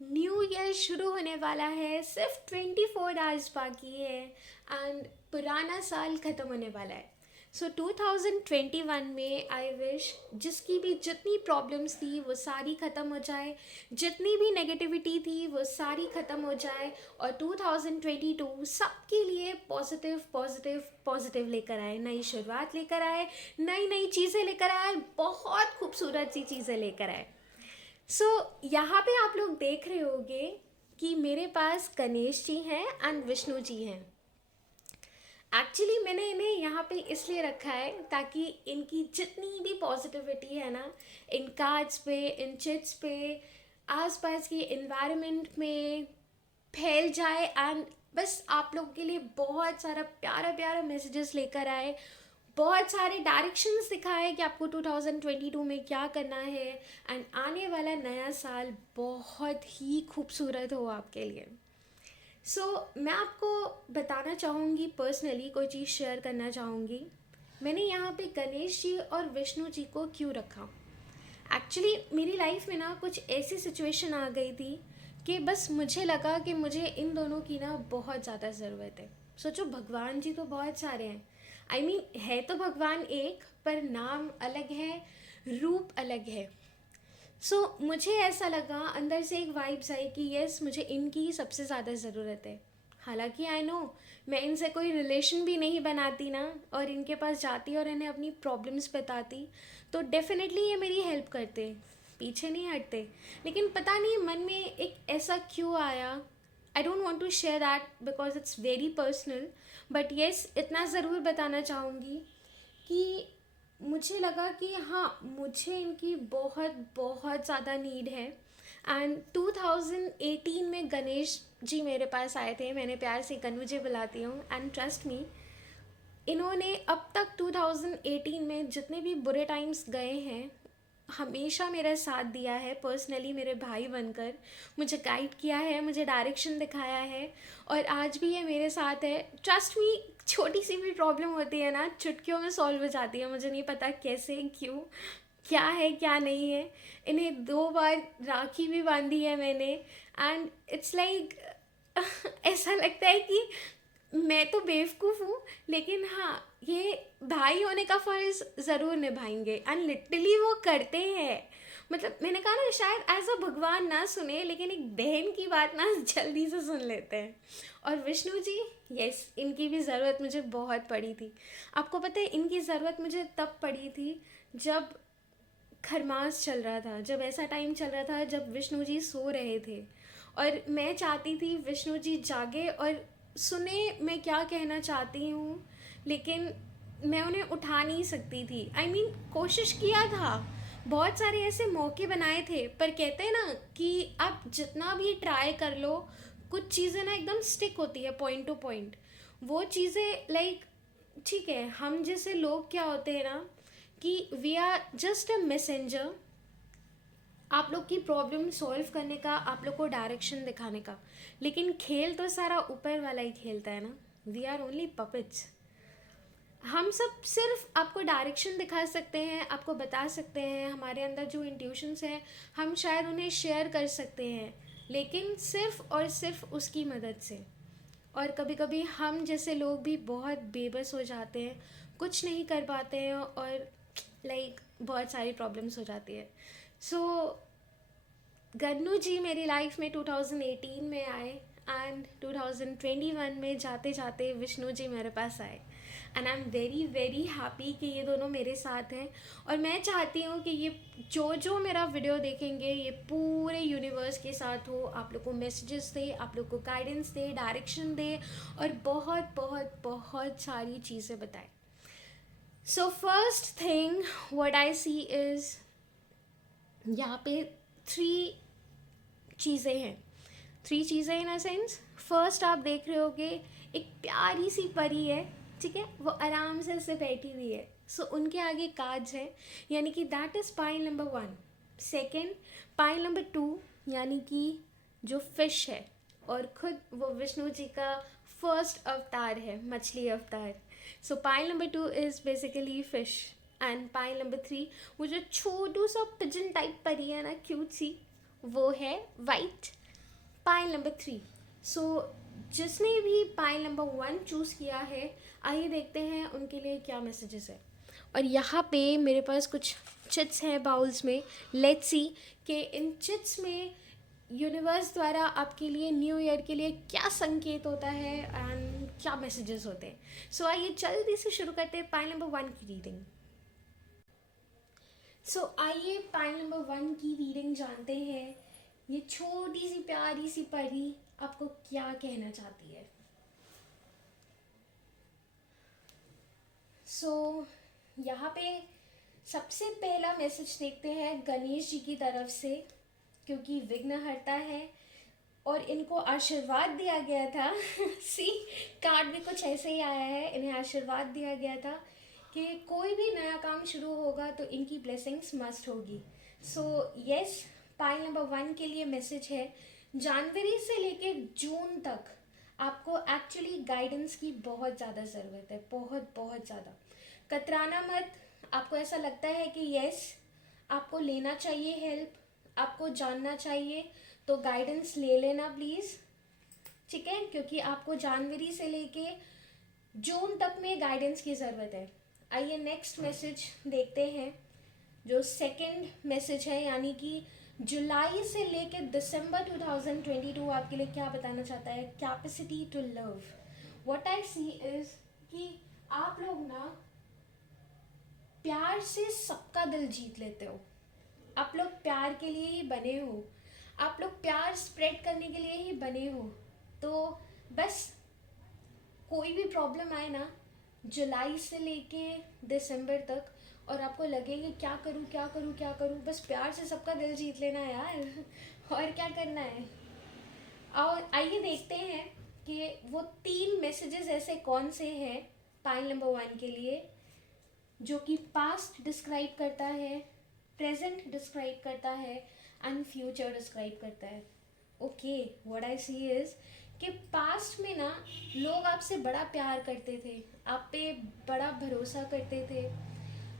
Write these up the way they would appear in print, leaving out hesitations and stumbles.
New year शुरू होने वाला है, सिर्फ 24 आवर्स बाकी है एंड पुराना साल ख़त्म होने वाला है। सो 2021 में आई विश जिसकी भी जितनी प्रॉब्लम्स थी वो सारी ख़त्म हो जाए, जितनी भी नेगेटिविटी थी वो सारी ख़त्म हो जाए और 2022 सबके लिए पॉजिटिव पॉजिटिव पॉजिटिव लेकर आए, नई शुरुआत लेकर आए, नई नई चीज़ें लेकर आए, बहुत खूबसूरत सी चीज़ें लेकर आए। यहाँ पे आप लोग देख रहे होंगे कि मेरे पास गणेश जी हैं एंड विष्णु जी हैं। एक्चुअली मैंने इन्हें यहाँ पे इसलिए रखा है ताकि इनकी जितनी भी पॉजिटिविटी है ना, इन कार्ड्स पे, इन चिट्स पे, आसपास की इन्वायरमेंट में फैल जाए एंड बस आप लोगों के लिए बहुत सारा प्यारा प्यारा मैसेजेस लेकर आए, बहुत सारे डायरेक्शंस दिखाए कि आपको 2022 में क्या करना है एंड आने वाला नया साल बहुत ही खूबसूरत हो आपके लिए। मैं आपको बताना चाहूँगी, पर्सनली कोई चीज़ शेयर करना चाहूँगी। मैंने यहाँ पे गणेश जी और विष्णु जी को क्यों रखा। एक्चुअली मेरी लाइफ में ना कुछ ऐसी सिचुएशन आ गई थी कि बस मुझे लगा कि मुझे इन दोनों की ना बहुत ज़्यादा ज़रूरत है। सोचो, भगवान जी तो बहुत सारे हैं, आई मीन है तो भगवान एक, पर नाम अलग है, रूप अलग है। मुझे ऐसा लगा, अंदर से एक वाइब्स आई कि यस, मुझे इनकी सबसे ज़्यादा ज़रूरत है। हालांकि आई नो मैं इनसे कोई रिलेशन भी नहीं बनाती ना, और इनके पास जाती और इन्हें अपनी प्रॉब्लम्स बताती तो डेफिनेटली ये मेरी हेल्प करते, पीछे नहीं हटते। लेकिन पता नहीं मन में एक ऐसा क्यों आया। I don't want to share that because it's very personal, but yes इतना ज़रूर बताना चाहूँगी कि मुझे लगा कि हाँ, मुझे इनकी बहुत बहुत ज़्यादा नीड है। एंड 2018 में गणेश जी मेरे पास आए थे, मैंने प्यार से कन्नू जी बुलाती हूँ, एंड ट्रस्ट मी, इन्होंने अब तक 2018 में जितने भी बुरे टाइम्स गए हैं हमेशा मेरा साथ दिया है, पर्सनली मेरे भाई बनकर मुझे गाइड किया है, मुझे डायरेक्शन दिखाया है और आज भी ये मेरे साथ है। ट्रस्ट मी, छोटी सी भी प्रॉब्लम होती है ना, चुटकियों में सॉल्व हो जाती है। मुझे नहीं पता कैसे, क्यों, क्या है क्या नहीं है। इन्हें 2 बार राखी भी बांधी है मैंने एंड इट्स लाइक ऐसा लगता है कि मैं तो बेवकूफ़ हूँ, लेकिन हाँ, ये भाई होने का फ़र्ज़ ज़रूर निभाएंगे एंड लिटरली वो करते हैं। मतलब मैंने कहा ना, शायद एज अ भगवान ना सुने, लेकिन एक बहन की बात ना जल्दी से सुन लेते हैं। और विष्णु जी, यस, इनकी भी ज़रूरत मुझे बहुत पड़ी थी। आपको पता है, इनकी ज़रूरत मुझे तब पड़ी थी जब खरमास चल रहा था, जब ऐसा टाइम चल रहा था जब विष्णु जी सो रहे थे और मैं चाहती थी विष्णु जी जागे और सुने मैं क्या कहना चाहती हूँ, लेकिन मैं उन्हें उठा नहीं सकती थी। आई मीन कोशिश किया था, बहुत सारे ऐसे मौके बनाए थे, पर कहते हैं ना कि आप जितना भी ट्राई कर लो, कुछ चीज़ें ना एकदम स्टिक होती है पॉइंट टू पॉइंट। वो चीज़ें लाइक, ठीक है, हम जैसे लोग क्या होते हैं ना कि we are just a messenger, आप लोग की प्रॉब्लम सॉल्व करने का, आप लोग को डायरेक्शन दिखाने का, लेकिन खेल तो सारा ऊपर वाला ही खेलता है ना। We are only puppets. हम सब सिर्फ आपको डायरेक्शन दिखा सकते हैं, आपको बता सकते हैं, हमारे अंदर जो इंट्यूशंस हैं हम शायद उन्हें शेयर कर सकते हैं, लेकिन सिर्फ और सिर्फ उसकी मदद से। और कभी कभी हम जैसे लोग भी बहुत बेबस हो जाते हैं, कुछ नहीं कर पाते हैं और लाइक बहुत सारी प्रॉब्लम्स हो जाती है। सो गन्नू जी मेरी लाइफ में 2018 में आए एंड 2021 में जाते जाते विष्णु जी मेरे पास आए and I am very very happy कि ये दोनों मेरे साथ हैं। और मैं चाहती हूँ कि ये जो जो मेरा वीडियो देखेंगे ये पूरे यूनिवर्स के साथ हो, आप लोग को मैसेजेस दे, आप लोग को गाइडेंस दे, डायरेक्शन दे और बहुत बहुत बहुत सारी चीज़ें बताए। So first thing what I see is, यहाँ पे 3 चीज़ें हैं, 3 चीज़ें इन अ सेंस। फर्स्ट आप देख रहे होगे एक प्यारी सी परी है, ठीक है, वो आराम से ऐसे बैठी हुई है। उनके आगे काज है, यानी कि that is pile number 1। Second, pile number 2 यानी कि जो फिश है, और खुद वो विष्णु जी का फर्स्ट अवतार है, मछली अवतार। Pile number 2 is basically fish and pile number 3 वो जो छोटू सा पिजन टाइप परी है ना, क्यूट सी, वो है वाइट पाइल नंबर 3। सो जिसने भी पाइल नंबर 1 चूज़ किया है, आइए देखते हैं उनके लिए क्या मैसेजेस है। और यहाँ पे मेरे पास कुछ चिट्स हैं बाउल्स में। लेट्स सी कि इन चिट्स में यूनिवर्स द्वारा आपके लिए न्यू ईयर के लिए क्या संकेत होता है एंड क्या मैसेजेस होते हैं। सो आइए जल्दी से शुरू करते हैं पाइल नंबर 1 की रीडिंग। सो आइए पाइल नंबर 1 की रीडिंग जानते हैं। ये छोटी सी प्यारी सी परी आपको क्या कहना चाहती है। सो यहाँ पे सबसे पहला मैसेज देखते हैं गणेश जी की तरफ से, क्योंकि विघ्नहर्ता है और इनको आशीर्वाद दिया गया था सी कार्ड में कुछ ऐसे ही आया है, इन्हें आशीर्वाद दिया गया था कि कोई भी नया काम शुरू होगा तो इनकी ब्लेसिंग्स मस्ट होगी। सो यस, पाइल नंबर 1 के लिए मैसेज है जनवरी से लेके जून तक आपको एक्चुअली गाइडेंस की बहुत ज़्यादा ज़रूरत है, बहुत बहुत ज़्यादा। कतराना मत। आपको ऐसा लगता है कि यस आपको लेना चाहिए हेल्प, आपको जानना चाहिए, तो गाइडेंस ले लेना प्लीज़, ठीक है, क्योंकि आपको जनवरी से लेके जून तक में गाइडेंस की ज़रूरत है। आइए नेक्स्ट मैसेज देखते हैं, जो सेकंड मैसेज है, यानी कि जुलाई से लेके दिसंबर 2022 आपके लिए क्या बताना चाहता है। Capacity to love. What I see is कि आप लोग ना प्यार से सबका दिल जीत लेते हो। आप लोग प्यार के लिए ही बने हो, आप लोग प्यार स्प्रेड करने के लिए ही बने हो। तो बस कोई भी प्रॉब्लम आए ना जुलाई से लेके दिसंबर तक, और आपको लगे कि क्या करूँ क्या करूँ क्या करूँ, बस प्यार से सबका दिल जीत लेना है यार और क्या करना है। और आइए देखते हैं कि वो 3 मैसेजेस ऐसे कौन से हैं पाइल नंबर 1 के लिए, जो कि पास्ट डिस्क्राइब करता है, प्रेजेंट डिस्क्राइब करता है एंड फ्यूचर डिस्क्राइब करता है। Okay, what I see is कि पास्ट में ना लोग आपसे बड़ा प्यार करते थे, आप पे बड़ा भरोसा करते थे,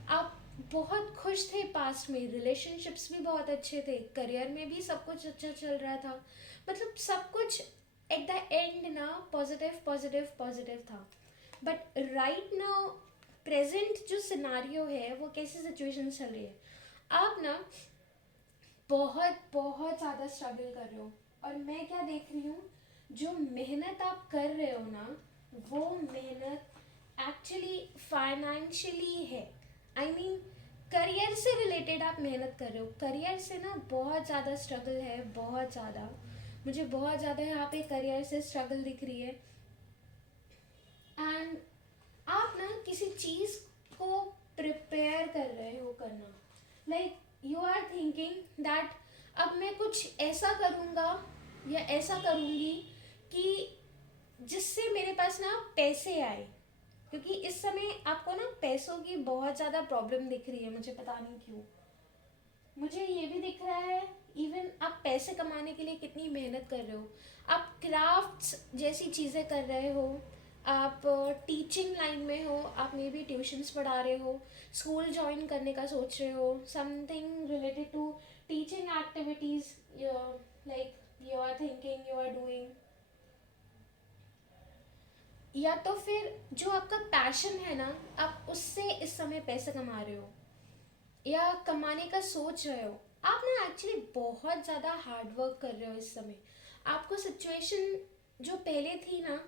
आप बहुत खुश थे पास्ट में, रिलेशनशिप्स भी बहुत अच्छे थे, करियर में भी सब कुछ अच्छा चल रहा था, मतलब सब कुछ एट द एंड ना पॉजिटिव पॉजिटिव पॉजिटिव था। बट राइट नाउ प्रेजेंट जो सिनारियो है वो कैसी सिचुएशन चल रही है, आप ना बहुत बहुत ज़्यादा स्ट्रगल कर रहे हो। और मैं क्या देख रही हूँ, जो मेहनत आप कर रहे हो ना वो मेहनत एक्चुअली फाइनेंशियली है। आई मीन करियर से रिलेटेड आप मेहनत कर रहे हो, करियर से ना बहुत ज़्यादा स्ट्रगल है, बहुत ज़्यादा, मुझे बहुत ज़्यादा यहाँ पे करियर से स्ट्रगल दिख रही है। एंड आप ना किसी चीज़ को प्रिपेयर कर रहे हो करना, like you are thinking that अब मैं कुछ ऐसा करूँगा या ऐसा करूँगी कि जिससे मेरे पास ना पैसे आए, क्योंकि इस समय आपको ना पैसों की बहुत ज़्यादा प्रॉब्लम दिख रही है, मुझे पता नहीं क्यों। मुझे ये भी दिख रहा है इवन आप पैसे कमाने के लिए कितनी मेहनत कर रहे हो, आप क्राफ्ट्स जैसी चीज़ें कर रहे हो, आप टीचिंग लाइन में हो, आप मे बी ट्यूशन्स पढ़ा रहे हो, स्कूल ज्वाइन करने का सोच रहे हो, something related to teaching activities, like you are thinking, you are doing, या तो फिर जो आपका पैशन है ना आप उससे इस समय पैसे कमा रहे हो या कमाने का सोच रहे हो। आप ना एक्चुअली बहुत ज़्यादा हार्ड वर्क कर रहे हो इस समय। आपको सिचुएशन जो पहले थी ना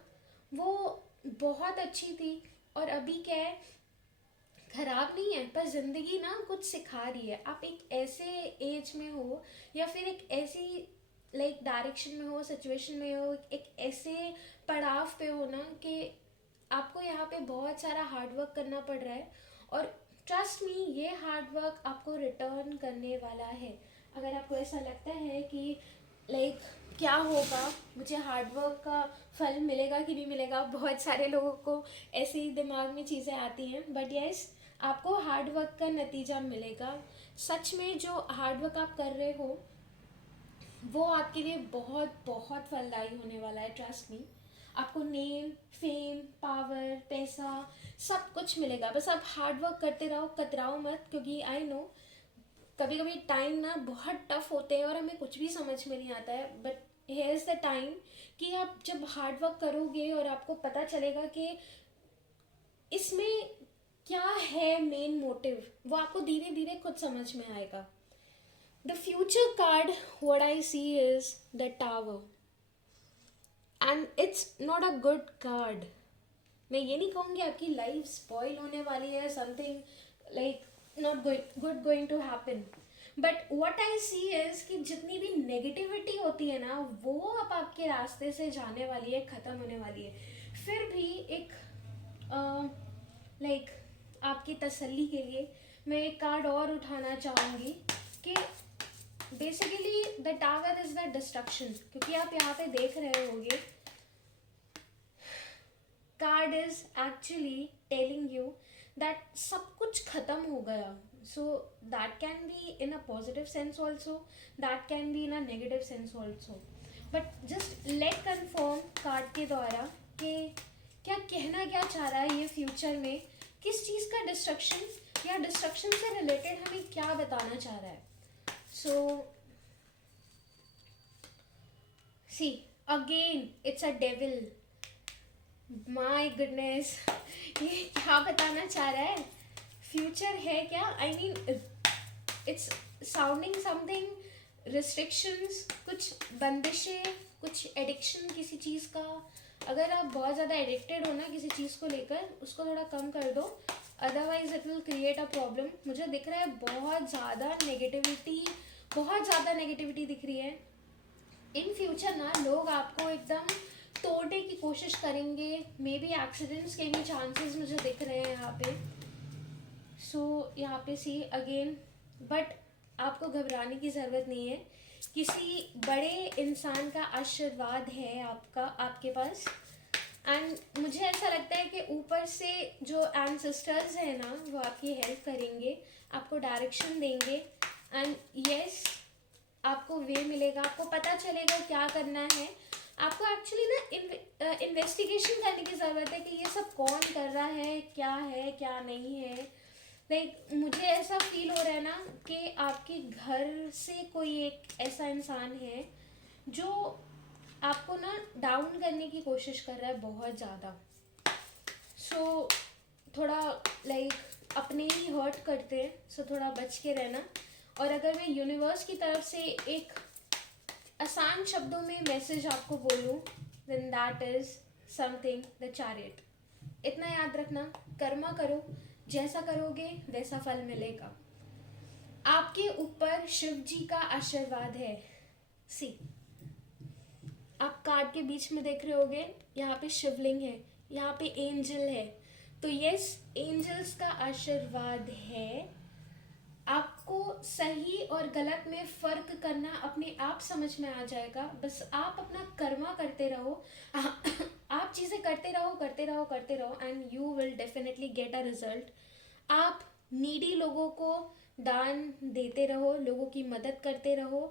वो बहुत अच्छी थी, और अभी क्या है, खराब नहीं है, पर ज़िंदगी ना कुछ सिखा रही है। आप एक ऐसे एज में हो या फिर एक ऐसी लाइक डायरेक्शन में हो, सिचुएशन में हो, एक ऐसे पड़ाव पे हो ना कि आपको यहाँ पे बहुत सारा हार्ड वर्क करना पड़ रहा है, और ट्रस्ट मी ये हार्ड वर्क आपको रिटर्न करने वाला है। अगर आपको ऐसा लगता है कि लाइक क्या होगा, मुझे हार्ड वर्क का फल मिलेगा कि नहीं मिलेगा, बहुत सारे लोगों को ऐसे ही दिमाग में चीज़ें आती हैं, बट यस आपको हार्ड वर्क का नतीजा मिलेगा। सच में जो हार्ड वर्क आप कर रहे हो वो आपके लिए बहुत बहुत फलदायी होने वाला है, ट्रस्ट मी। आपको नेम, फेम, पावर, पैसा सब कुछ मिलेगा, बस आप हार्ड वर्क करते रहो, कतराओ मत, क्योंकि आई नो कभी कभी टाइम ना बहुत टफ होते हैं और हमें कुछ भी समझ में नहीं आता है, but here is the time कि आप जब हार्ड वर्क करोगे और आपको पता चलेगा कि इसमें क्या है मेन मोटिव, वो आपको धीरे धीरे खुद समझ में आएगा. The future card what I see is the tower, and it's not a good card. मैं ये नहीं कहूँगी आपकी लाइफ स्पॉइल होने वाली है, something like not good going to happen, but what I see is कि जितनी भी नेगेटिविटी होती है ना, वो अब आपके रास्ते से जाने वाली है, ख़त्म होने वाली है. फिर भी एक लाइक आपकी तसल्ली के लिए मैं एक कार्ड और उठाना चाहूँगी कि basically the tower is the destruction, क्योंकि आप यहाँ पे देख रहे होंगे card is actually telling you that सब कुछ खत्म हो गया. So that can be in a positive sense also, that can be in a negative sense also, but just let confirm card के द्वारा कि क्या कहना क्या चाह रहा है ये फ्यूचर में, किस चीज़ का डिस्ट्रक्शन या डिस्ट्रक्शन से रिलेटेड हमें क्या बताना चाह रहा है. So see again it's a devil. My goodness, ये क्या बताना चाह रहा है, फ्यूचर है क्या, I mean it's sounding something restrictions, कुछ बंदिशें, कुछ एडिक्शन किसी चीज़ का. अगर आप बहुत ज़्यादा एडिक्टेड हो ना किसी चीज़ को लेकर, उसको थोड़ा कम कर दो, otherwise it will create a problem. मुझे दिख रहा है बहुत ज़्यादा नेगेटिविटी, बहुत ज़्यादा नेगेटिविटी दिख रही है. इन फ्यूचर ना लोग आपको एकदम तोड़ने की कोशिश करेंगे, मे बी एक्सीडेंट्स के भी चांसेस मुझे दिख रहे हैं यहाँ पे. सो यहाँ पे सी अगेन, बट आपको घबराने की ज़रूरत नहीं है, किसी बड़े इंसान का आशीर्वाद है आपका आपके पास. एंड मुझे ऐसा लगता है कि ऊपर से जो एंसेस्टर्स हैं ना, वो आपकी हेल्प करेंगे, आपको डायरेक्शन देंगे, एंड यस आपको वे मिलेगा, आपको पता चलेगा क्या करना है. आपको एक्चुअली ना इन्वेस्टिगेशन करने की ज़रूरत है कि ये सब कौन कर रहा है क्या नहीं है. लाइक मुझे ऐसा फील हो रहा है ना कि आपके घर से कोई एक ऐसा इंसान है जो आपको ना डाउन करने की कोशिश कर रहा है बहुत ज़्यादा. सो थोड़ा लाइक अपने ही हर्ट करते हैं, सो थोड़ा बच के रहना. और अगर मैं यूनिवर्स की तरफ से एक आसान शब्दों में मैसेज आपको बोलूं, then that is something the chariot. इतना याद रखना, कर्मा करो, जैसा करोगे वैसा फल मिलेगा. आपके ऊपर शिव जी का आशीर्वाद है. सी आप कार्ड के बीच में देख रहे होगे, यहाँ पे शिवलिंग है, यहाँ पे एंजल है. तो यस, एंजल्स का आशीर्वाद है. आपको सही और गलत में फ़र्क करना अपने आप समझ में आ जाएगा. बस आप अपना कर्मा करते रहो, आप चीज़ें करते रहो and you will definitely get a result. आप नीडी लोगों को दान देते रहो, लोगों की मदद करते रहो,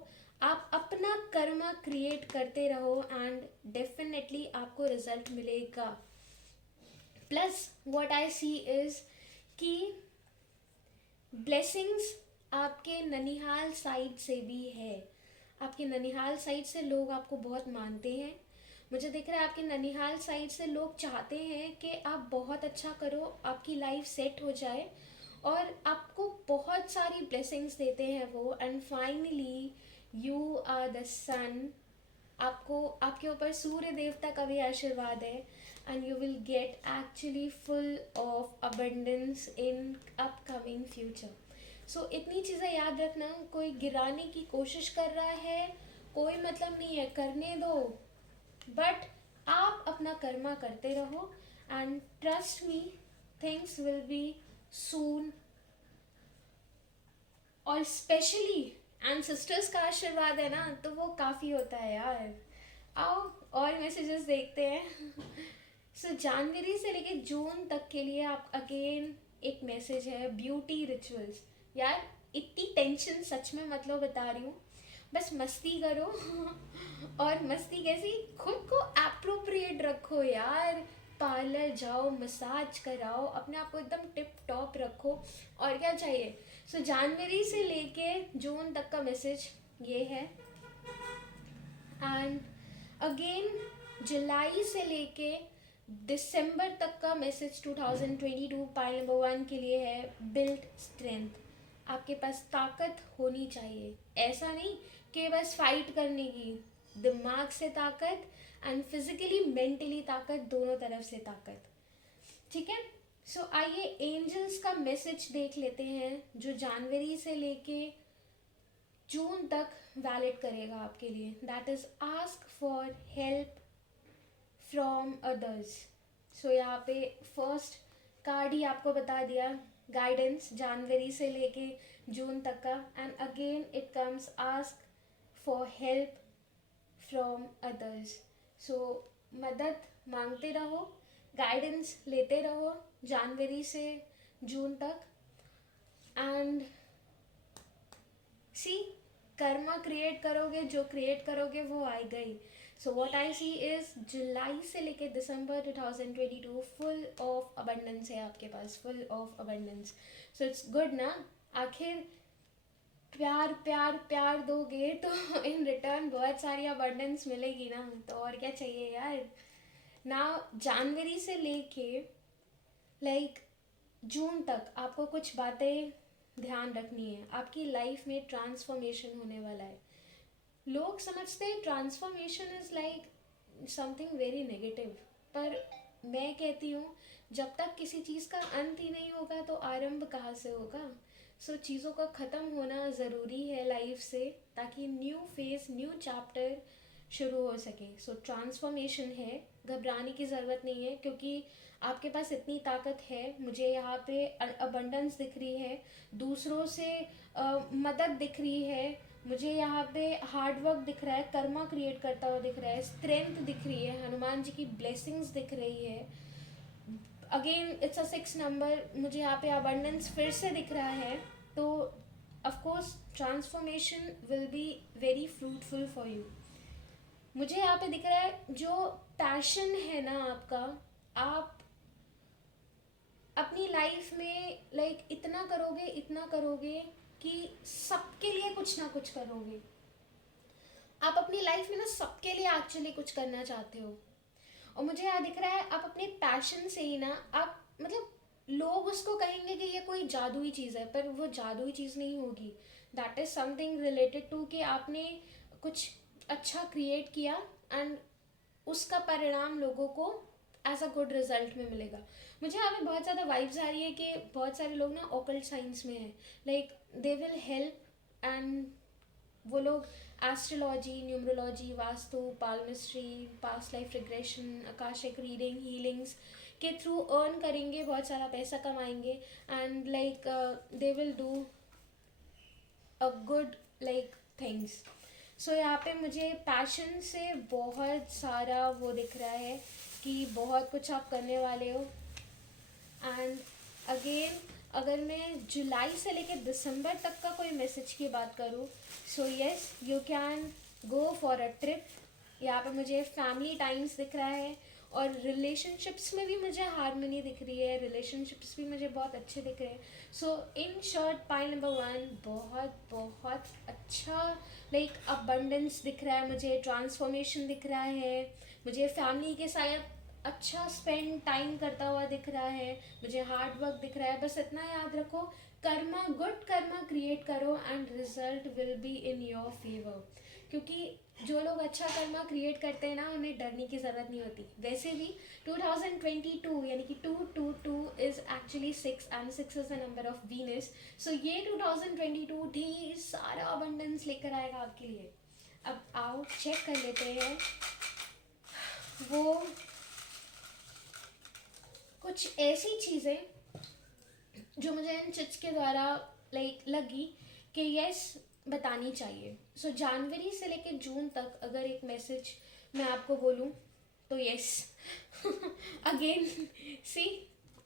आप अपना कर्मा क्रिएट करते रहो एंड डेफिनेटली आपको रिजल्ट मिलेगा. Plus what I see is कि ब्लेसिंग्स आपके ननिहाल साइड से भी है. आपके ननिहाल साइड से लोग आपको बहुत मानते हैं. मुझे दिख रहा है आपके ननिहाल साइड से लोग चाहते हैं कि आप बहुत अच्छा करो, आपकी लाइफ सेट हो जाए, और आपको बहुत सारी ब्लेसिंग्स देते हैं वो. And finally you are the sun. आपको आपके ऊपर सूर्य देवता का भी आशीर्वाद है, and you will get actually full of abundance in upcoming future. So इतनी चीज़ें याद रखना, कोई गिराने की कोशिश कर रहा है, कोई मतलब नहीं है, करने दो, बट आप अपना कर्मा करते रहो and trust me, things will B सून. और स्पेशली एंसेस्टर्स का आशीर्वाद है ना, तो वो काफ़ी होता है यार. आओ और मैसेजेस देखते हैं. सो जनवरी से लेके जून तक के लिए आप अगेन एक मैसेज है, ब्यूटी रिचुअल्स. यार इतनी टेंशन सच में मतलब बता रही हूँ, बस मस्ती करो. और मस्ती कैसी, खुद को अप्रोप्रिएट रखो यार. पार्लर जाओ, मसाज कराओ, अपने आप को एकदम टिप टॉप रखो, और क्या चाहिए. सो जनवरी से लेके जून तक का मैसेज ये है. एंड अगेन जुलाई से लेके दिसंबर तक का मैसेज 2022 पाइल नंबर 1 के लिए है, बिल्ड स्ट्रेंथ। आपके पास ताकत होनी चाहिए, ऐसा नहीं कि बस फाइट करने की, दिमाग से ताकत एंड फिजिकली मेंटली ताकत, दोनों तरफ से ताकत। ठीक है, सो आइए एंजल्स का मैसेज देख लेते हैं जो जनवरी से लेके जून तक वैलिड करेगा आपके लिए। That is ask for help from others. So यहाँ पे फर्स्ट कार्ड ही आपको बता दिया, गाइडेंस जनवरी से लेके जून तक का, and again it comes ask for help from others. So मदद मांगते रहो, गाइडेंस लेते रहो जनवरी से जून तक, एंड सी कर्मा क्रिएट करोगे, जो क्रिएट करोगे वो आएगा ही। सो व्हाट आई सी इज जुलाई से लेके दिसंबर 2022 फुल ऑफ अबंडेंस है आपके पास, full of abundance. So it's good ना, आखिर प्यार प्यार प्यार दोगे तो इन रिटर्न बहुत सारी अबंडेंस मिलेगी ना, तो और क्या चाहिए यार। ना जनवरी से लेके लाइक जून तक आपको कुछ बातें ध्यान रखनी है। आपकी लाइफ में ट्रांसफॉर्मेशन होने वाला है। लोग समझते हैं transformation is like something very negative, पर मैं कहती हूँ जब तक किसी चीज़ का अंत ही नहीं होगा तो आरंभ कहाँ से होगा। सो चीज़ों का ख़त्म होना ज़रूरी है लाइफ से, ताकि न्यू फेज, न्यू चैप्टर शुरू हो सके। सो ट्रांसफॉर्मेशन है, घबराने की ज़रूरत नहीं है, क्योंकि आपके पास इतनी ताकत है। मुझे यहाँ पे अबंडेंस दिख रही है, दूसरों से मदद दिख रही है, मुझे यहाँ पे हार्ड वर्क दिख रहा है, कर्मा क्रिएट करता हुआ दिख रहा है, स्ट्रेंथ दिख रही है, हनुमान जी की ब्लेसिंग्स दिख रही है। अगेन इट्स अ 6 नंबर, मुझे यहाँ पे अबंडेंस फिर से दिख रहा है। तो of course transformation will be very fruitful for you. मुझे यहाँ पे दिख रहा है जो पैशन है ना आपका, आप अपनी लाइफ में लाइक इतना करोगे, इतना करोगे कि सबके लिए कुछ ना कुछ करोगे। आप अपनी लाइफ में ना सबके लिए एक्चुअली कुछ करना चाहते हो। और मुझे यहाँ दिख रहा है आप अपने पैशन से ही ना, आप मतलब लोग उसको कहेंगे कि ये कोई जादुई चीज़ है, पर वो जादुई चीज़ नहीं होगी। That is something related to कि आपने कुछ अच्छा क्रिएट किया एंड उसका परिणाम लोगों को एज अ गुड रिजल्ट में मिलेगा। मुझे यहाँ पे बहुत ज़्यादा वाइब्स आ रही है कि बहुत सारे लोग ना ऑकल्ट साइंस में हैं, like they will help, and वो लोग astrology, numerology, Vastu, palmistry, past life regression, Akashic reading, healings के थ्रू अर्न करेंगे, बहुत सारा पैसा कमाएंगे, and like they will do a good like things. So यहाँ पे मुझे पैशन से बहुत सारा वो दिख रहा है कि बहुत कुछ आप करने वाले हो। एंड अगेन अगर मैं जुलाई से लेकर दिसंबर तक का कोई मैसेज की बात करूँ, so yes you can go for a trip. यहाँ पे मुझे फैमिली टाइम्स दिख रहा है, और रिलेशनशिप्स में भी मुझे हारमोनी दिख रही है, रिलेशनशिप्स भी मुझे बहुत अच्छे दिख रहे हैं। सो इन शॉर्ट पाइल नंबर 1 बहुत बहुत अच्छा लाइक अबंडेंस दिख रहा है मुझे, ट्रांसफॉर्मेशन दिख रहा है, मुझे फैमिली के साथ अच्छा स्पेंड टाइम करता हुआ दिख रहा है, मुझे हार्ड वर्क दिख रहा है। बस इतना याद रखो, कर्मा, गुड कर्मा क्रिएट करो and result will be in your favour. क्योंकि जो लोग अच्छा कर्मा क्रिएट करते हैं ना, उन्हें डरने की ज़रूरत नहीं होती। वैसे भी 2022 यानी कि 222 is actually 6 and 6 is the number of Venus. So ये 2022 ढेर सारा अबंडेंस लेकर आएगा आपके लिए। अब आओ चेक कर लेते हैं वो कुछ ऐसी चीज़ें जो मुझे इन चिट्स के द्वारा लाइक लगी कि यस बतानी चाहिए। सो जनवरी से लेकर जून तक अगर एक मैसेज मैं आपको बोलूँ तो यस अगेन सी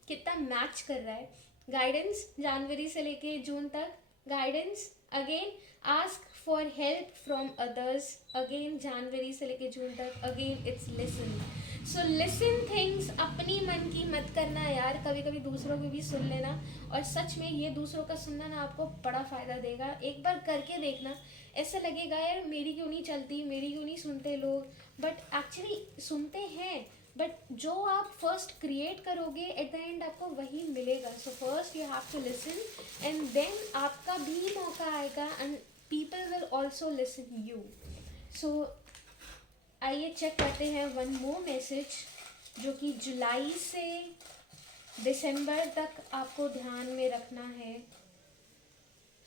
कितना मैच कर रहा है। गाइडेंस जनवरी से लेके जून तक, guidance again ask for help from others, again जनवरी से लेके जून तक, again it's listen. So listen things, अपनी मन की मत करना यार, कभी कभी दूसरों की भी सुन लेना। और सच में ये दूसरों का सुनना ना आपको बड़ा फ़ायदा देगा, एक बार करके देखना। ऐसा लगेगा यार मेरी क्यों नहीं चलती, मेरी क्यों नहीं सुनते लोग, बट एक्चुअली सुनते हैं। बट जो आप फर्स्ट क्रिएट करोगे एट द एंड आपको वही मिलेगा। So first you have to listen and then आपका भी मौका आएगा and people will also listen you. So आइए चेक करते हैं वन मोर मैसेज जो कि जुलाई से दिसंबर तक आपको ध्यान में रखना है।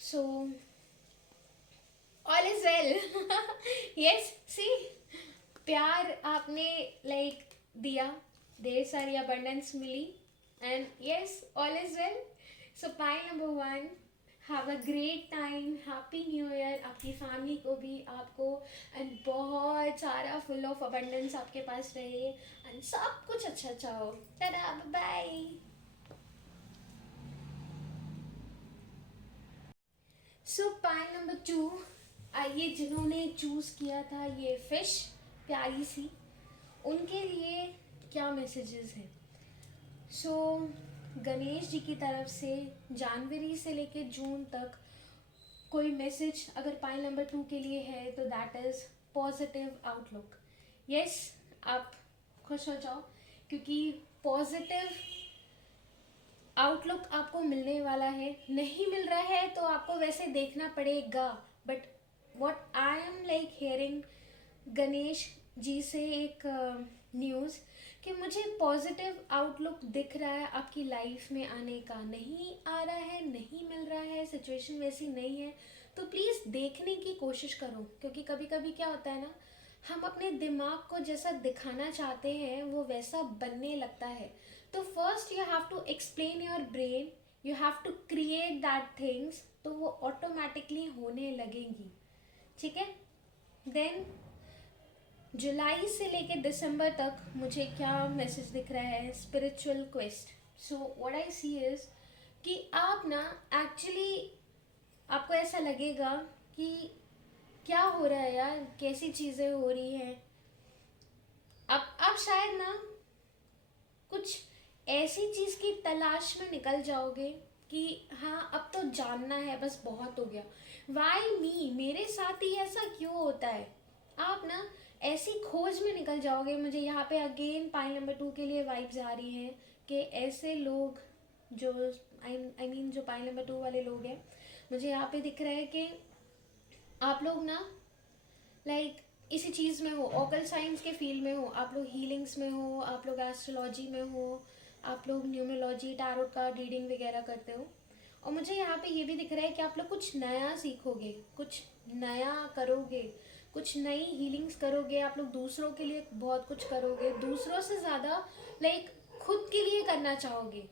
So all is well. Yes, see प्यार आपने लाइक दिया, ढेर सारी अबंडेंस मिली and yes all is well. So पाई number 1, have a great time, happy new year आपकी फैमिली को भी, आपको, एंड बहुत सारा फुल ऑफ अबंडेंस आपके पास रहे एंड सब कुछ अच्छा अच्छा हो। टाटा, बाय। सो पाई नंबर 2, आइए जिन्होंने चूज़ किया था ये फिश प्यारी सी, उनके लिए क्या मैसेजेस हैं। सो गणेश जी की तरफ से जनवरी से लेके जून तक कोई मैसेज अगर पाइल नंबर 2 के लिए है तो that is positive outlook. Yes, आप खुश हो जाओ क्योंकि पॉजिटिव आउटलुक आपको मिलने वाला है। नहीं मिल रहा है तो आपको वैसे देखना पड़ेगा, but what I am like hearing Ganesh ji से एक न्यूज़ कि मुझे पॉजिटिव आउटलुक दिख रहा है आपकी लाइफ में आने का। नहीं आ रहा है, नहीं मिल रहा है, सिचुएशन वैसी नहीं है तो प्लीज़ देखने की कोशिश करो, क्योंकि कभी कभी क्या होता है ना, हम अपने दिमाग को जैसा दिखाना चाहते हैं वो वैसा बनने लगता है। तो first you have to explain your brain, you have to create that things, तो वो ऑटोमेटिकली होने लगेंगी। ठीक है। देन जुलाई से लेके दिसंबर तक मुझे क्या मैसेज दिख रहा है, spiritual quest. So what I see is कि आप ना एक्चुअली आपको ऐसा लगेगा कि क्या हो रहा है यार, कैसी चीज़ें हो रही हैं। आप शायद ना कुछ ऐसी चीज़ की तलाश में निकल जाओगे कि हाँ अब तो जानना है, बस बहुत हो गया, वाई मी, मेरे साथ ही ऐसा क्यों होता है। आप ना ऐसी खोज में निकल जाओगे। मुझे यहाँ पे अगेन पाइल नंबर 2 के लिए वाइब्स आ रही हैं कि ऐसे लोग जो आई मीन जो पाइल नंबर 2 वाले लोग हैं, मुझे यहाँ पे दिख रहा है कि आप लोग ना लाइक इसी चीज़ में हो, ऑकल साइंस के फील्ड में हो, आप लोग हीलिंग्स में हो, आप लोग एस्ट्रोलॉजी में हो, आप लोग न्यूमरोलॉजी, टैरोट कार्ड रीडिंग वगैरह करते हो। और मुझे यहाँ पे ये भी दिख रहा है कि आप लोग कुछ नया सीखोगे, कुछ नया करोगे, कुछ नई हीलिंग्स करोगे। आप लोग दूसरों के लिए बहुत कुछ करोगे, दूसरों से ज़्यादा लाइक खुद के लिए करना चाहोगे।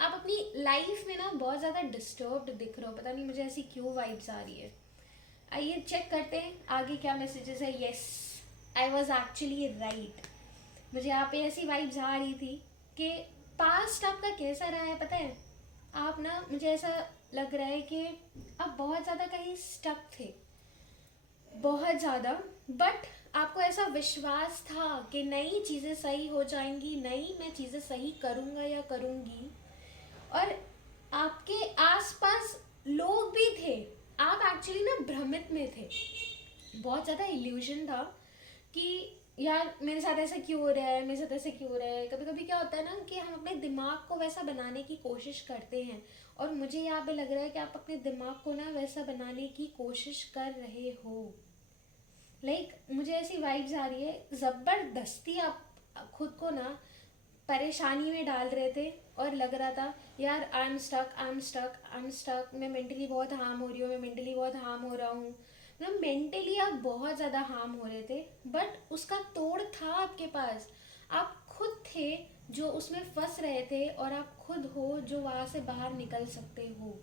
आप अपनी लाइफ में ना बहुत ज़्यादा डिस्टर्ब्ड दिख रहे हो, पता नहीं मुझे ऐसी क्यों वाइब्स आ रही है। आइए चेक करते हैं आगे क्या मैसेजेस है। Yes, I was actually right. मुझे यहाँ पे ऐसी वाइब्स आ रही थी कि पास्ट आपका कैसा रहा है पता है। आप ना, मुझे ऐसा लग रहा है कि आप बहुत ज़्यादा कहीं स्टक थे, बहुत ज़्यादा, बट आपको ऐसा विश्वास था कि नई चीज़ें सही हो जाएंगी, नई मैं चीज़ें सही करूँगा या करूँगी। और आपके आसपास लोग भी थे, आप एक्चुअली ना भ्रमित में थे, बहुत ज़्यादा इल्यूजन था कि यार मेरे साथ ऐसा क्यों हो रहा है, मेरे साथ ऐसा क्यों हो रहा है। कभी कभी क्या होता है ना कि हम अपने दिमाग को वैसा बनाने की कोशिश करते हैं, और मुझे यहाँ पे लग रहा है कि आप अपने दिमाग को ना वैसा बनाने की कोशिश कर रहे हो। मुझे ऐसी वाइब्स आ रही है, ज़बरदस्ती आप खुद को ना परेशानी में डाल रहे थे और लग रहा था यार I am stuck, I am stuck, I am stuck, मैं मेंटली बहुत हार्म हो रही हूँ, मैं मेंटली बहुत हार्म हो रहा हूँ। मतलब मेंटली आप बहुत ज़्यादा हार्म हो रहे थे, बट उसका तोड़ था आपके पास। आप खुद थे जो उसमें फंस रहे थे, और आप खुद हो जो वहाँ से बाहर निकल सकते हो।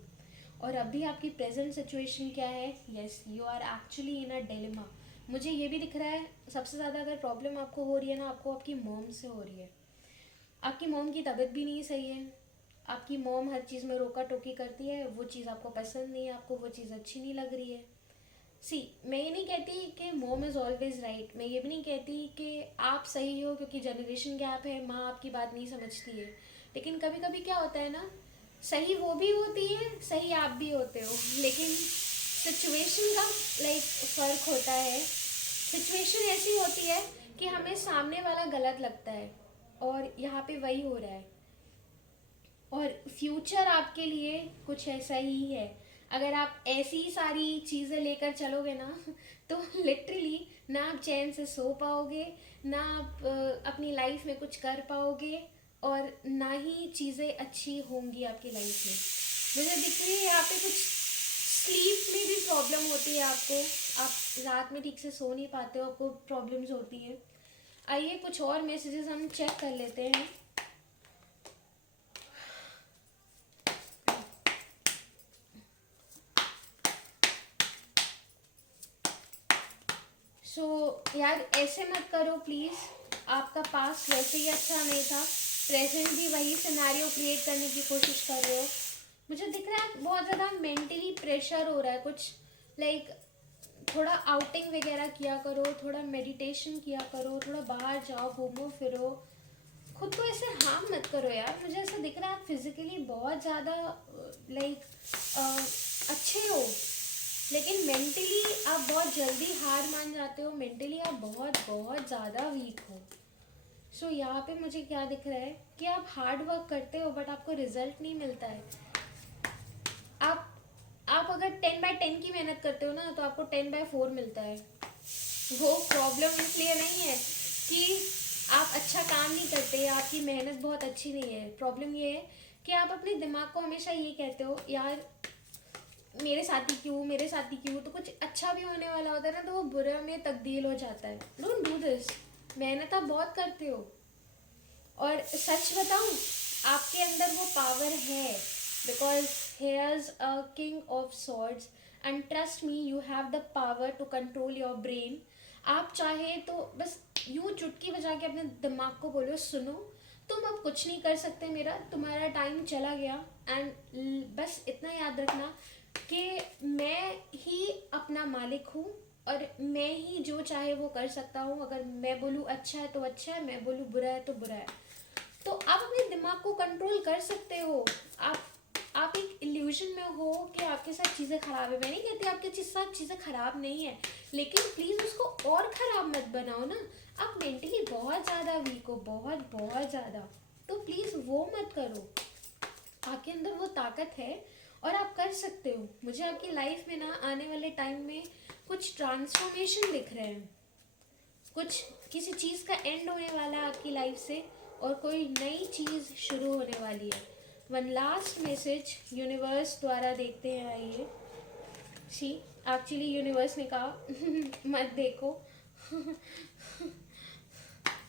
और अभी आपकी प्रेजेंट सिचुएशन क्या है, yes you are actually in a dilemma. मुझे ये भी दिख रहा है सबसे ज़्यादा अगर प्रॉब्लम आपको हो रही है ना, आपको आपकी मॉम से हो रही है। आपकी मॉम की तबीयत भी नहीं सही है, आपकी मॉम हर चीज़ में रोका टोकी करती है, वो चीज़ आपको पसंद नहीं है, आपको वो चीज़ अच्छी नहीं लग रही है। सी, मैं ये नहीं कहती कि मॉम इज़ ऑलवेज राइट, मैं ये भी नहीं कहती कि आप सही हो, क्योंकि जनरेशन गैप है, माँ आपकी बात नहीं समझती है। लेकिन कभी कभी क्या होता है ना, सही वो भी होती है, सही आप भी होते हो, लेकिन सिचुएशन का फ़र्क होता है। सिचुएशन ऐसी होती है कि हमें सामने वाला गलत लगता है, और यहाँ पे वही हो रहा है। और फ्यूचर आपके लिए कुछ ऐसा ही है। अगर आप ऐसी सारी चीज़ें लेकर चलोगे ना तो लिटरली ना आप चैन से सो पाओगे, ना आप अपनी लाइफ में कुछ कर पाओगे, और ना ही चीज़ें अच्छी होंगी आपकी लाइफ में। मुझे दिख रही है यहाँ पे कुछ स्लीप में भी प्रॉब्लम होती है आपको। आप रात में ठीक से सो नहीं पाते हो, आपको प्रॉब्लम्स होती हैं। आइए कुछ और मैसेजेस हम चेक कर लेते हैं। यार ऐसे मत करो प्लीज़। आपका पास्ट वैसे ही अच्छा नहीं था, प्रेजेंट भी वही सिनेरियो क्रिएट करने की कोशिश कर रहे हो। मुझे दिख रहा है बहुत ज़्यादा मेंटली प्रेशर हो रहा है कुछ। लाइक थोड़ा आउटिंग वगैरह किया करो, थोड़ा मेडिटेशन किया करो, थोड़ा बाहर जाओ, घूमो फिरो, खुद को ऐसे हार्म मत करो यार। मुझे ऐसा दिख रहा है आप फिजिकली बहुत ज़्यादा लाइक अच्छे हो, लेकिन मेंटली आप बहुत जल्दी हार मान जाते हो। मेंटली आप बहुत बहुत ज़्यादा वीक हो। यहाँ पे मुझे क्या दिख रहा है कि आप हार्ड वर्क करते हो बट आपको रिजल्ट नहीं मिलता है। आप आप अगर 10/10 की मेहनत करते हो ना तो आपको 10/4 मिलता है। वो प्रॉब्लम इसलिए नहीं है कि आप अच्छा काम नहीं करते या आपकी मेहनत बहुत अच्छी नहीं है। प्रॉब्लम ये है कि आप अपने दिमाग को हमेशा ये कहते हो, यार मेरे साथ ही क्यों, मेरे साथ ही क्यों। तो कुछ अच्छा भी होने वाला होता है ना तो वो बुरा में तब्दील हो जाता है। Don't do this. मेहनत आप बहुत करते हो, और सच बताऊं आपके अंदर वो पावर है, because here's a king of swords and trust me you have the power to control your brain। आप चाहे तो बस यूं चुटकी बजा के अपने दिमाग को बोलो, सुनो तुम अब कुछ नहीं कर सकते मेरा, तुम्हारा टाइम चला गया। एंड बस इतना याद रखना कि मैं ही अपना मालिक हूँ, और मैं ही जो चाहे वो कर सकता हूँ। अगर मैं बोलूँ अच्छा है तो अच्छा है, मैं बोलूँ बुरा है तो बुरा है। तो आप अपने दिमाग को कंट्रोल कर सकते हो। आप एक इल्यूजन में हो कि आपके साथ चीज़ें ख़राब है। मैं नहीं कहती आपके साथ चीज़ें ख़राब नहीं है, लेकिन प्लीज़ उसको और ख़राब मत बनाओ ना। आप मेंटली बहुत ज़्यादा वीक हो, बहुत बहुत ज़्यादा। तो प्लीज़ वो मत करो। आपके अंदर वो ताकत है और आप कर सकते हो। मुझे आपकी लाइफ में ना आने वाले टाइम में कुछ ट्रांसफॉर्मेशन दिख रहे हैं। कुछ किसी चीज़ का एंड होने वाला है आपकी लाइफ से, और कोई नई चीज़ शुरू होने वाली है। वन लास्ट मैसेज यूनिवर्स द्वारा देखते हैं। आइए सी, एक्चुअली यूनिवर्स ने कहा मत देखो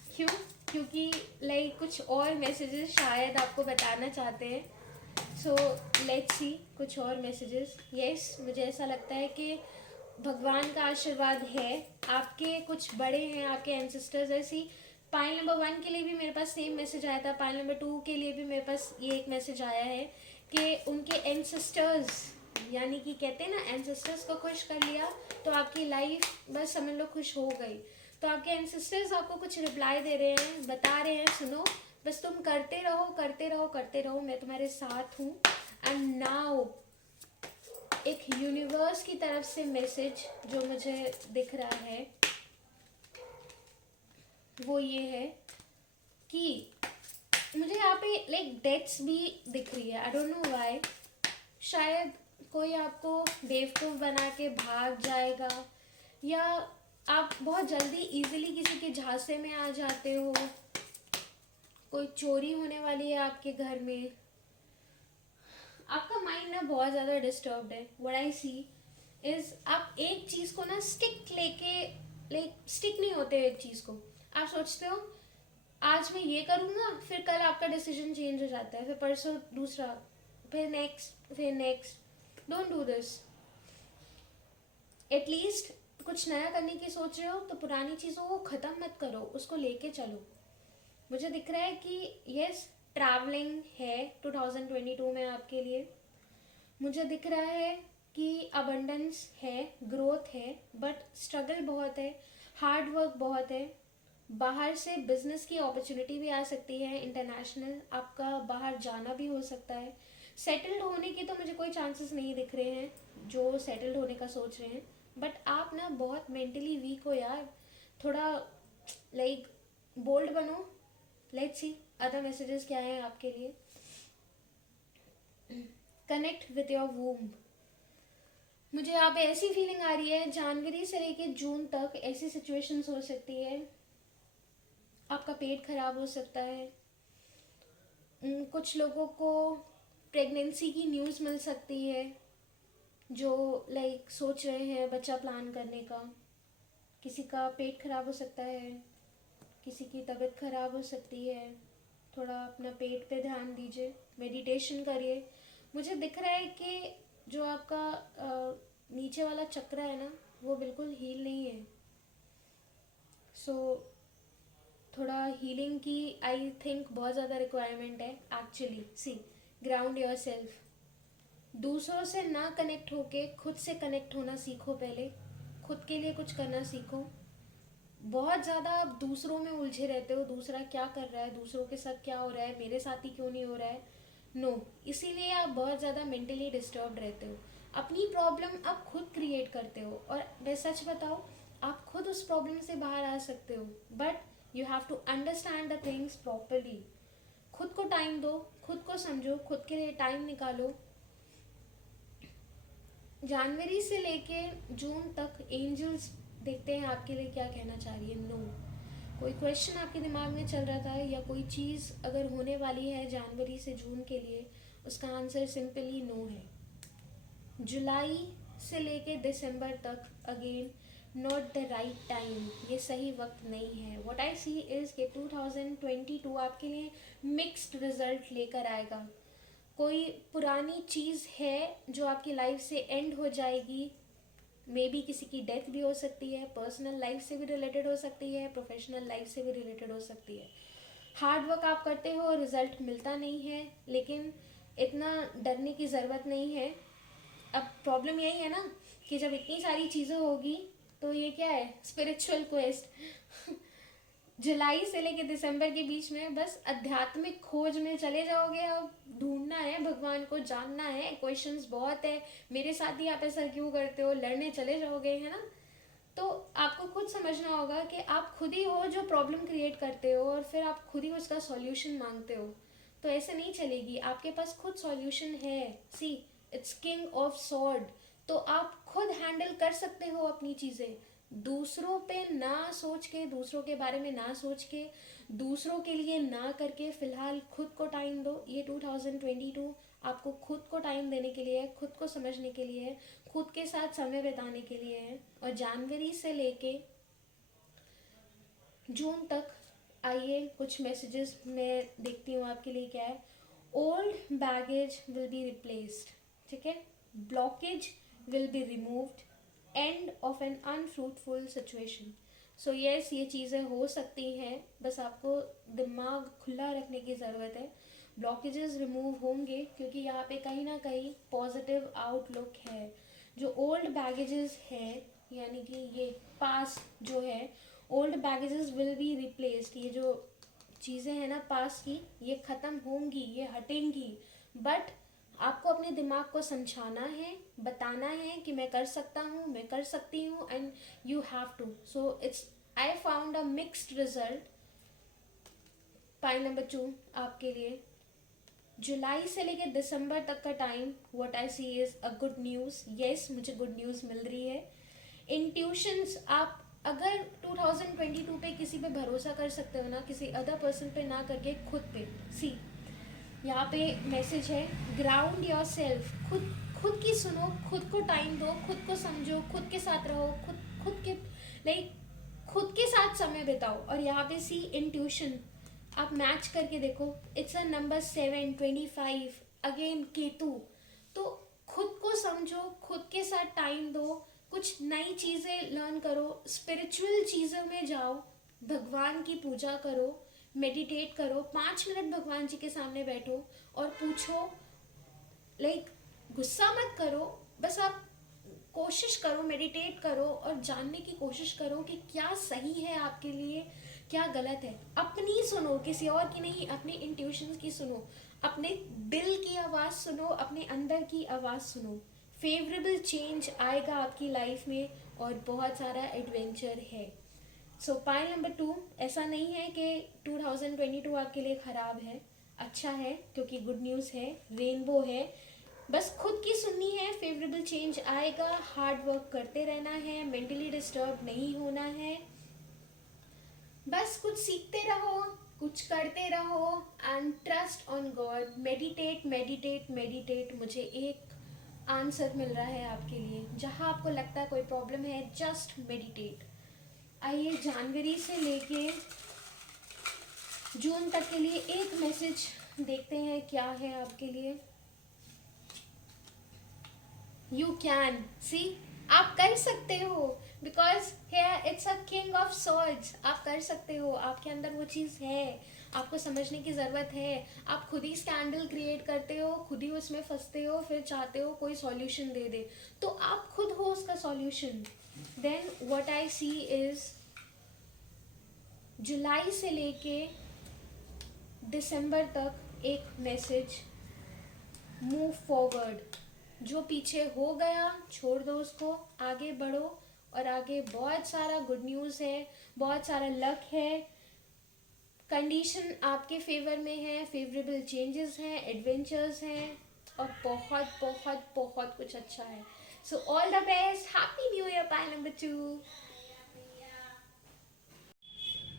क्यों? क्योंकि लाइक कुछ और मैसेजेस शायद आपको बताना चाहते हैं। सो लेट्स सी कुछ और मैसेजेस। यस, मुझे ऐसा लगता है कि भगवान का आशीर्वाद है, आपके कुछ बड़े हैं, आपके एंसेस्टर्स। ऐसी पाइल नंबर 1 के लिए भी मेरे पास सेम मैसेज आया था, पाइल नंबर 2 के लिए भी मेरे पास ये एक मैसेज आया है कि उनके एंसेस्टर्स, यानी कि कहते हैं ना एंसेस्टर्स को खुश कर लिया तो आपकी लाइफ बस समझ लो खुश हो गई। तो आपके एंसेस्टर्स आपको कुछ रिप्लाई दे रहे हैं, बता रहे हैं सुनो बस तुम करते रहो करते रहो करते रहो, मैं तुम्हारे साथ हूँ। एंड नाउ एक यूनिवर्स की तरफ से मैसेज जो मुझे दिख रहा है वो ये है कि मुझे यहाँ पे लाइक डेथ्स भी दिख रही है। I don't know why. शायद कोई आपको बेवकूफ़ बना के भाग जाएगा, या आप बहुत जल्दी इजीली किसी के झांसे में आ जाते हो। कोई चोरी होने वाली है आपके घर में। आपका माइंड ना बहुत ज़्यादा डिस्टर्ब्ड है। व्हाट आई सी इज़ आप एक चीज़ को ना स्टिक लेके लाइक स्टिक नहीं होते एक चीज़ को। आप सोचते हो आज मैं ये करूँगा, फिर कल आपका डिसीजन चेंज हो जाता है, फिर परसों दूसरा, फिर नेक्स्ट, फिर next. Don't do this. At least कुछ नया करने की सोच रहे हो तो पुरानी चीज़ों को ख़त्म मत करो, उसको लेके चलो। मुझे दिख रहा है कि यस ट्रैवलिंग है 2022 में आपके लिए। मुझे दिख रहा है कि अबंडेंस है, ग्रोथ है, बट स्ट्रगल बहुत है, हार्ड वर्क बहुत है। बाहर से बिजनेस की अपॉर्चुनिटी भी आ सकती है, इंटरनेशनल आपका बाहर जाना भी हो सकता है। सेटल्ड होने के तो मुझे कोई चांसेस नहीं दिख रहे हैं जो सेटल्ड होने का सोच रहे हैं, बट आप ना बहुत मेंटली वीक हो यार, थोड़ा लाइक बोल्ड बनो। लेट्स सी अदर मैसेजेस क्या हैं आपके लिए। Connect with your womb. मुझे यहाँ पे ऐसी फीलिंग आ रही है जनवरी से लेके जून तक ऐसी सिचुएशंस हो सकती है, आपका पेट खराब हो सकता है, कुछ लोगों को प्रेगनेंसी की न्यूज़ मिल सकती है जो लाइक सोच रहे हैं बच्चा प्लान करने का, किसी का पेट खराब हो सकता है, किसी की तबीयत खराब हो सकती है। थोड़ा अपना पेट पे ध्यान दीजिए, मेडिटेशन करिए। मुझे दिख रहा है कि जो आपका नीचे वाला चक्र है ना वो बिल्कुल हील नहीं है, सो थोड़ा हीलिंग की आई थिंक बहुत ज़्यादा रिक्वायरमेंट है actually. See, ground yourself, दूसरों से ना कनेक्ट होके खुद से कनेक्ट होना सीखो। पहले खुद के लिए कुछ करना सीखो। बहुत ज़्यादा आप दूसरों में उलझे रहते हो, दूसरा क्या कर रहा है, दूसरों के साथ क्या हो रहा है, मेरे साथ ही क्यों नहीं हो रहा है, नो इसीलिए आप बहुत ज़्यादा मेंटली डिस्टर्ब रहते हो। अपनी प्रॉब्लम आप खुद क्रिएट करते हो, और मैं सच बताऊँ आप खुद उस प्रॉब्लम से बाहर आ सकते हो, but you have to understand the things properly. खुद को टाइम दो, खुद को समझो, खुद के लिए टाइम निकालो। जनवरी से लेके जून तक एंजल्स देखते हैं आपके लिए क्या कहना चाह रही है। नो, कोई क्वेश्चन आपके दिमाग में चल रहा था या कोई चीज़ अगर होने वाली है जनवरी से जून के लिए, उसका आंसर सिंपली नो है। जुलाई से लेके दिसंबर तक again not the right time, ये सही वक्त नहीं है। व्हाट आई सी इज़ कि 2022 आपके लिए मिक्स्ड रिजल्ट लेकर आएगा। कोई पुरानी चीज़ है जो आपकी लाइफ से एंड हो जाएगी, मे बी किसी की डेथ भी हो सकती है, पर्सनल लाइफ से भी रिलेटेड हो सकती है, प्रोफेशनल लाइफ से भी रिलेटेड हो सकती है। हार्ड वर्क आप करते हो, रिजल्ट मिलता नहीं है, लेकिन इतना डरने की ज़रूरत नहीं है। अब प्रॉब्लम यही है ना कि जब इतनी सारी चीज़ें होगी तो ये क्या है, स्पिरिचुअल क्वेस्ट। जुलाई से लेके दिसंबर के बीच में बस आध्यात्मिक खोज में चले जाओगे। अब ढूंढना है भगवान को, जानना है, क्वेश्चंस बहुत है, मेरे साथ ही आप ऐसा क्यों करते हो, लड़ने चले जाओगे, है ना। तो आपको खुद समझना होगा कि आप खुद ही हो जो प्रॉब्लम क्रिएट करते हो, और फिर आप खुद ही उसका सॉल्यूशन मांगते हो। तो ऐसे नहीं चलेगी, आपके पास खुद सॉल्यूशन है। सी, इट्स किंग ऑफ सॉर्ड। तो आप खुद हैंडल कर सकते हो अपनी चीज़ें, दूसरों पे ना सोच के, दूसरों के बारे में ना सोच के, दूसरों के लिए ना करके फिलहाल खुद को टाइम दो। ये 2022 आपको खुद को टाइम देने के लिए है, खुद को समझने के लिए है, खुद के साथ समय बिताने के लिए है। और जनवरी से लेके जून तक आइए कुछ मैसेजेस मैं देखती हूँ आपके लिए क्या है। Old baggage will be replaced, ठीक है, blockage will be removed, end of an unfruitful situation. So yes, ये चीज़ें हो सकती हैं, बस आपको दिमाग खुला रखने की ज़रूरत है। ब्लॉकेजेस रिमूव होंगे क्योंकि यहाँ पे कहीं ना कहीं पॉजिटिव आउटलुक है। जो ओल्ड बैगेजेस हैं, यानी कि ये पास्ट जो है, old baggages will be replaced. ये जो चीज़ें हैं ना पास्ट की, ये ख़त्म होंगी, ये हटेंगी, बट आपको अपने दिमाग को समझाना है, बताना है कि मैं कर सकता हूँ, मैं कर सकती हूँ, and you have to. So it's, I found a mixed result. Pile number 2 आपके लिए जुलाई से लेकर दिसंबर तक का time, what I see is a good news. Yes, मुझे गुड न्यूज़ मिल रही है। इंट्यूशंस, आप अगर 2022 पे किसी पे भरोसा कर सकते हो ना, किसी अदर पर्सन पे ना करके खुद पे। सी, यहाँ पे मैसेज है, ग्राउंड योर सेल्फ। खुद खुद की सुनो, खुद को टाइम दो, खुद को समझो, खुद के साथ रहो, खुद खुद के लाइक खुद के साथ समय बिताओ। और यहाँ पे सी, इंट्यूशन आप मैच करके देखो, it's a number 7, 25, again Ketu. तो खुद को समझो, खुद के साथ टाइम दो, कुछ नई चीज़ें लर्न करो, स्पिरिचुअल चीज़ों में जाओ, भगवान की पूजा करो, मेडिटेट करो, 5 मिनट भगवान जी के सामने बैठो और पूछो। लाइक गुस्सा मत करो, बस आप कोशिश करो, मेडिटेट करो और जानने की कोशिश करो कि क्या सही है आपके लिए, क्या गलत है। अपनी सुनो, किसी और की नहीं, अपनी इंट्यूशंस की सुनो। अपने दिल की आवाज़ सुनो, अपने अंदर की आवाज़ सुनो। फेवरेबल चेंज आएगा आपकी लाइफ में और बहुत सारा एडवेंचर है। सो पाइल नंबर 2, ऐसा नहीं है कि 2022 आपके लिए ख़राब है, अच्छा है, क्योंकि गुड न्यूज़ है, रेनबो है। बस खुद की सुननी है, फेवरेबल चेंज आएगा, हार्ड वर्क करते रहना है, मेंटली डिस्टर्ब नहीं होना है, बस कुछ सीखते रहो, कुछ करते रहो and trust on God. Meditate meditate meditate. मुझे एक आंसर मिल रहा है आपके लिए। जहाँ आपको लगता है कोई प्रॉब्लम है, जस्ट मेडिटेट। आइए जनवरी से लेके जून तक के लिए एक मैसेज देखते हैं क्या है आपके लिए। यू कैन सी, आप कर सकते हो, because here it's a king of swords. आप कर सकते हो, आपके अंदर वो चीज़ है, आपको समझने की ज़रूरत है। आप खुद ही स्कैंडल क्रिएट करते हो, खुद ही उसमें फंसते हो, फिर चाहते हो कोई सॉल्यूशन दे दे, तो आप खुद हो उसका solution. Then what I see is जुलाई से लेके दिसंबर तक एक मैसेज, मूव फॉरवर्ड। जो पीछे हो गया छोड़ दो उसको, आगे बढ़ो, और आगे बहुत सारा गुड न्यूज़ है, बहुत सारा लक है, कंडीशन आपके फेवर में है, फेवरेबल चेंजेस हैं, एडवेंचर्स हैं, और बहुत बहुत बहुत कुछ अच्छा है। So all the best, happy new year pile number 2।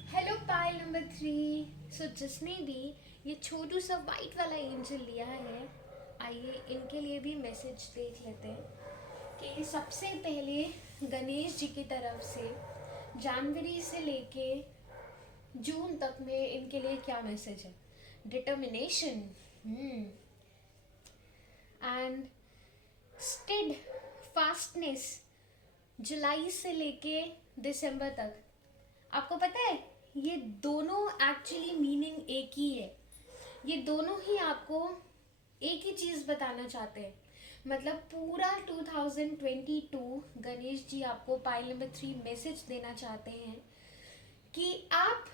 Hello pile number 3। सो जिसने भी ये छोटू सा वाइट वाला एंजल लिया है, आइए इनके लिए भी मैसेज देख लेते हैं कि सबसे पहले गणेश जी की तरफ से जनवरी से लेके जून तक में इनके लिए क्या मैसेज है। डिटर्मिनेशन एंड स्टेड फास्टनेस, जुलाई से लेके दिसंबर तक। आपको पता है ये दोनों एक्चुअली मीनिंग एक ही है। ये दोनों ही आपको एक ही चीज़ बताना चाहते हैं। मतलब पूरा 2022 गणेश जी आपको पाइल नंबर 3 मैसेज देना चाहते हैं कि आप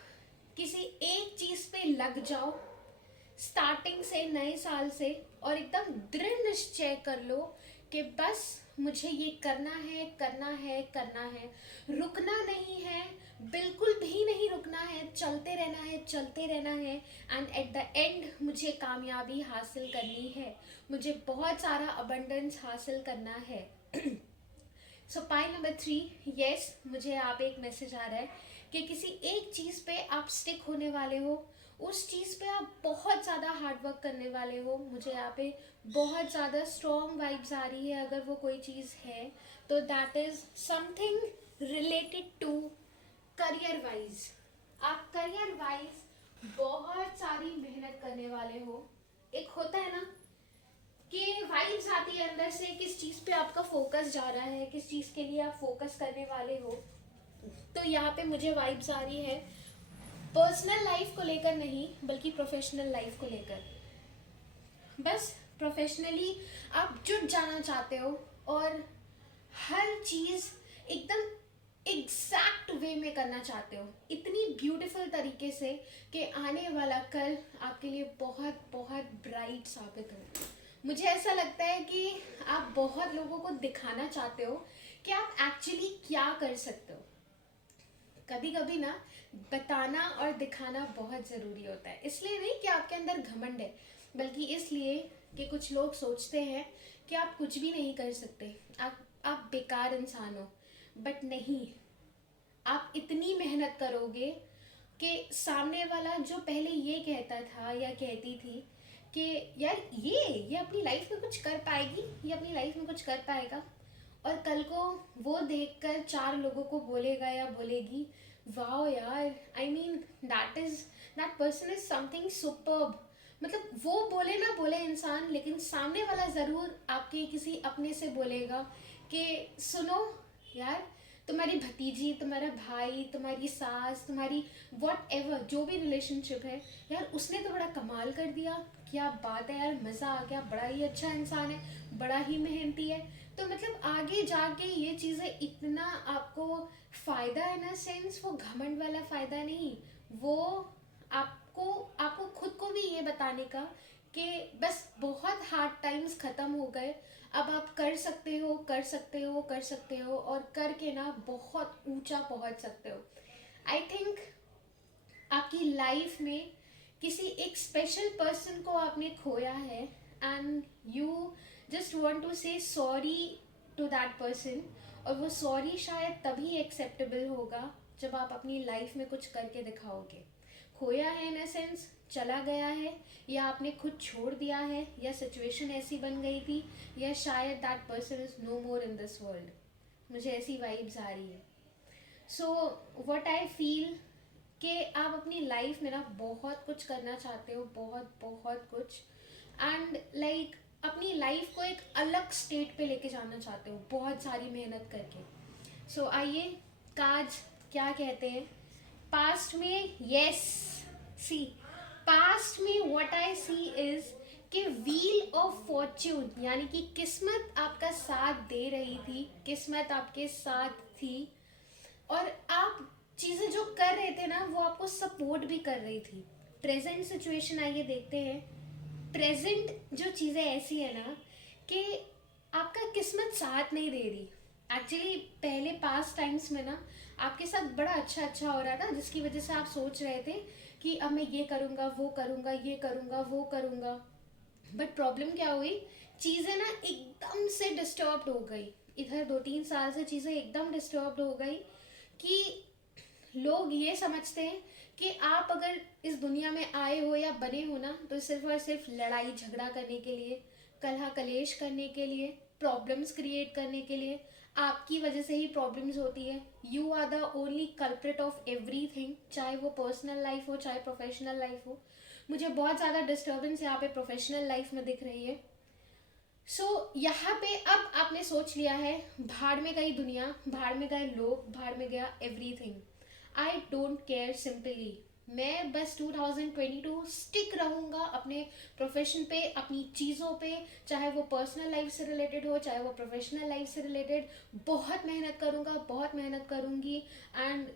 किसी एक चीज़ पे लग जाओ स्टार्टिंग से, नए साल से, और एकदम दृढ़ निश्चय कर लो कि बस मुझे ये करना है करना है करना है, रुकना नहीं है, बिल्कुल भी नहीं रुकना है, चलते रहना है चलते रहना है, एंड एट द एंड मुझे कामयाबी हासिल करनी है, मुझे बहुत सारा अबंडेंस हासिल करना है। सो पॉइंट नंबर 3, यस, मुझे आप एक मैसेज आ रहा है कि किसी एक चीज़ पे आप स्टिक होने वाले हो, उस चीज़ पे आप बहुत ज़्यादा हार्ड वर्क करने वाले हो। मुझे यहाँ पे बहुत ज़्यादा स्ट्रॉन्ग वाइब्स आ रही है। अगर वो कोई चीज़ है तो that is something related to career wise. आप करियर वाइज बहुत सारी मेहनत करने वाले हो। एक होता है ना कि वाइब्स आती है अंदर से, किस चीज़ पे आपका फोकस जा रहा है, किस चीज़ के लिए आप फोकस करने वाले हो। तो यहाँ पे मुझे वाइब्स आ रही है पर्सनल लाइफ को लेकर नहीं, बल्कि प्रोफेशनल लाइफ को लेकर। बस प्रोफेशनली आप जुट जाना चाहते हो और हर चीज़ एकदम एग्जैक्ट वे में करना चाहते हो, इतनी ब्यूटीफुल तरीके से कि आने वाला कल आपके लिए बहुत बहुत ब्राइट साबित हो। मुझे ऐसा लगता है कि आप बहुत लोगों को दिखाना चाहते हो कि आप एक्चुअली क्या कर सकते हो। कभी कभी ना बताना और दिखाना बहुत ज़रूरी होता है। इसलिए नहीं कि आपके अंदर घमंड है, बल्कि इसलिए कि कुछ लोग सोचते हैं कि आप कुछ भी नहीं कर सकते, आप बेकार इंसान हो। बट नहीं, आप इतनी मेहनत करोगे कि सामने वाला जो पहले ये कहता था या कहती थी कि यार ये अपनी लाइफ में कुछ कर पाएगी, ये अपनी लाइफ में कुछ कर पाएगा, और कल को वो देखकर 4 लोगों को बोलेगा या बोलेगी, वाओ यार, I mean that person is something superb. मतलब वो बोले ना बोले इंसान, लेकिन सामने वाला ज़रूर आपके किसी अपने से बोलेगा कि सुनो यार, तुम्हारी भतीजी, तुम्हारा भाई, तुम्हारी सास, तुम्हारी वॉट एवर जो भी रिलेशनशिप है यार, उसने तो बड़ा कमाल कर दिया, क्या बात है यार, मज़ा आ गया, बड़ा ही अच्छा इंसान है, बड़ा ही मेहनती है। तो मतलब आगे जाके ये चीज़ें इतना आपको फ़ायदा है ना, सेंस वो घमंड वाला फ़ायदा नहीं, वो आपको आपको खुद को भी ये बताने का कि बस बहुत हार्ड टाइम्स ख़त्म हो गए, अब आप कर सकते हो, कर सकते हो, कर सकते हो, और करके ना बहुत ऊंचा पहुंच सकते हो। आई थिंक आपकी लाइफ में किसी एक स्पेशल पर्सन को आपने खोया है, and you just want to say sorry to that person. और वो सॉरी शायद तभी एक्सेप्टेबल होगा जब आप अपनी लाइफ में कुछ करके दिखाओगे। खोया है इन अ सेंस, चला गया है, या आपने खुद छोड़ दिया है, या सिचुएशन ऐसी बन गई थी, या शायद that person is no more in this world. मुझे ऐसी वाइब्स आ रही है। सो व्हाट आई फील कि आप अपनी लाइफ में ना बहुत कुछ करना चाहते हो, बहुत बहुत कुछ, एंड लाइक अपनी लाइफ को एक अलग स्टेट पे लेके जाना चाहते हो बहुत सारी मेहनत करके। सो आइए, काज क्या कहते हैं पास्ट में। यस, सी, पास्ट में व्हाट आई सी इज कि व्हील ऑफ फॉर्च्यून, यानी कि किस्मत आपका साथ दे रही थी, किस्मत आपके साथ थी, और आप चीज़ें जो कर रहे थे ना वो आपको सपोर्ट भी कर रही थी। प्रेजेंट सिचुएशन आइए देखते हैं। प्रेजेंट जो चीज़ें ऐसी है ना कि आपका किस्मत साथ नहीं दे रही। एक्चुअली पहले पास्ट टाइम्स में ना आपके साथ बड़ा अच्छा अच्छा हो रहा था, जिसकी वजह से आप सोच रहे थे कि अब मैं ये करूँगा, वो करूँगा, ये करूँगा, वो करूँगा। बट प्रॉब्लम क्या हुई, चीज़ें ना एकदम से डिस्टर्ब्ड हो गई। इधर 2-3 साल से चीज़ें एकदम डिस्टर्ब्ड हो गई कि लोग ये समझते हैं कि आप अगर इस दुनिया में आए हो या बने हो ना, तो सिर्फ और सिर्फ लड़ाई झगड़ा करने के लिए, कलह कलेश करने के लिए, प्रॉब्लम्स क्रिएट करने के लिए। आपकी वजह से ही प्रॉब्लम्स होती है। You are the only culprit of everything, चाहे वो पर्सनल लाइफ हो चाहे प्रोफेशनल लाइफ हो। मुझे बहुत ज़्यादा डिस्टर्बेंस यहाँ पे प्रोफेशनल लाइफ में दिख रही है। यहाँ पे अब आपने सोच लिया है, भाड़ में गई दुनिया, भाड़ में गए लोग, भाड़ में गया everything. I don't care, simply मैं बस 2022 स्टिक रहूँगा अपने प्रोफेशन पे, अपनी चीज़ों पे, चाहे वो पर्सनल लाइफ से रिलेटेड हो चाहे वो प्रोफेशनल लाइफ से रिलेटेड। बहुत मेहनत करूँगा, बहुत मेहनत करूँगी, एंड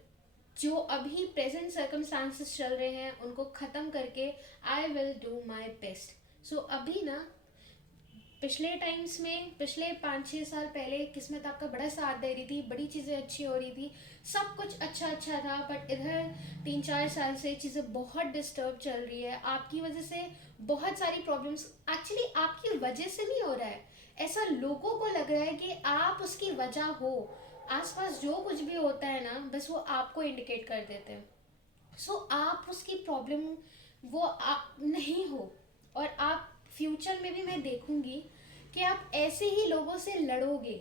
जो अभी प्रेजेंट सर्कमस्टांसेस चल रहे हैं उनको ख़त्म करके I will do my best. So अभी ना पिछले टाइम्स में, पिछले 5-6 साल पहले किस्मत आपका बड़ा साथ दे रही थी, बड़ी चीज़ें अच्छी हो रही थी, सब कुछ अच्छा अच्छा था। बट इधर 3-4 साल से चीज़ें बहुत डिस्टर्ब चल रही है आपकी वजह से। बहुत सारी प्रॉब्लम्स एक्चुअली आपकी वजह से नहीं हो रहा है, ऐसा लोगों को लग रहा है कि आप उसकी वजह हो। आसपास जो कुछ भी होता है ना, बस वो आपको इंडिकेट कर देते हैं। आप उसकी प्रॉब्लम वो आप नहीं हो। और आप फ्यूचर में भी मैं देखूंगी कि आप ऐसे ही लोगों से लड़ोगे,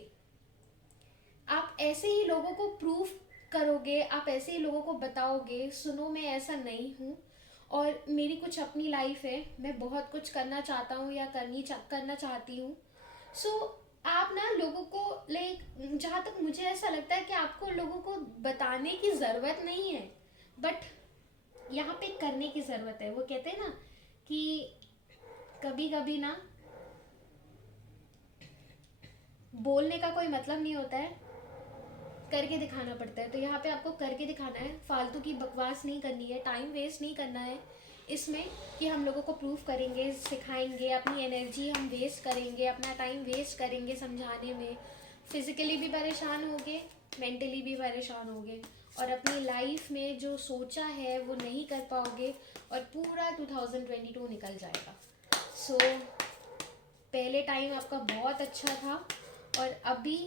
आप ऐसे ही लोगों को प्रूफ करोगे, आप ऐसे ही लोगों को बताओगे सुनो मैं ऐसा नहीं हूँ, और मेरी कुछ अपनी लाइफ है, मैं बहुत कुछ करना चाहता हूँ या करना चाहती हूँ। आप ना लोगों को, लाइक जहाँ तक मुझे ऐसा लगता है कि आपको लोगों को बताने की ज़रूरत नहीं है, बट यहाँ पे करने की ज़रूरत है। वो कहते हैं ना कि कभी कभी ना बोलने का कोई मतलब नहीं होता है, करके दिखाना पड़ता है। तो यहाँ पे आपको करके दिखाना है, फालतू की बकवास नहीं करनी है, टाइम वेस्ट नहीं करना है इसमें कि हम लोगों को प्रूफ करेंगे, सिखाएंगे, अपनी एनर्जी हम वेस्ट करेंगे, अपना टाइम वेस्ट करेंगे समझाने में। फिज़िकली भी परेशान होगे, मेंटली भी परेशान होगे, और अपनी लाइफ में जो सोचा है वो नहीं कर पाओगे, और पूरा 2022 निकल जाएगा। सो पहले टाइम आपका बहुत अच्छा था, और अभी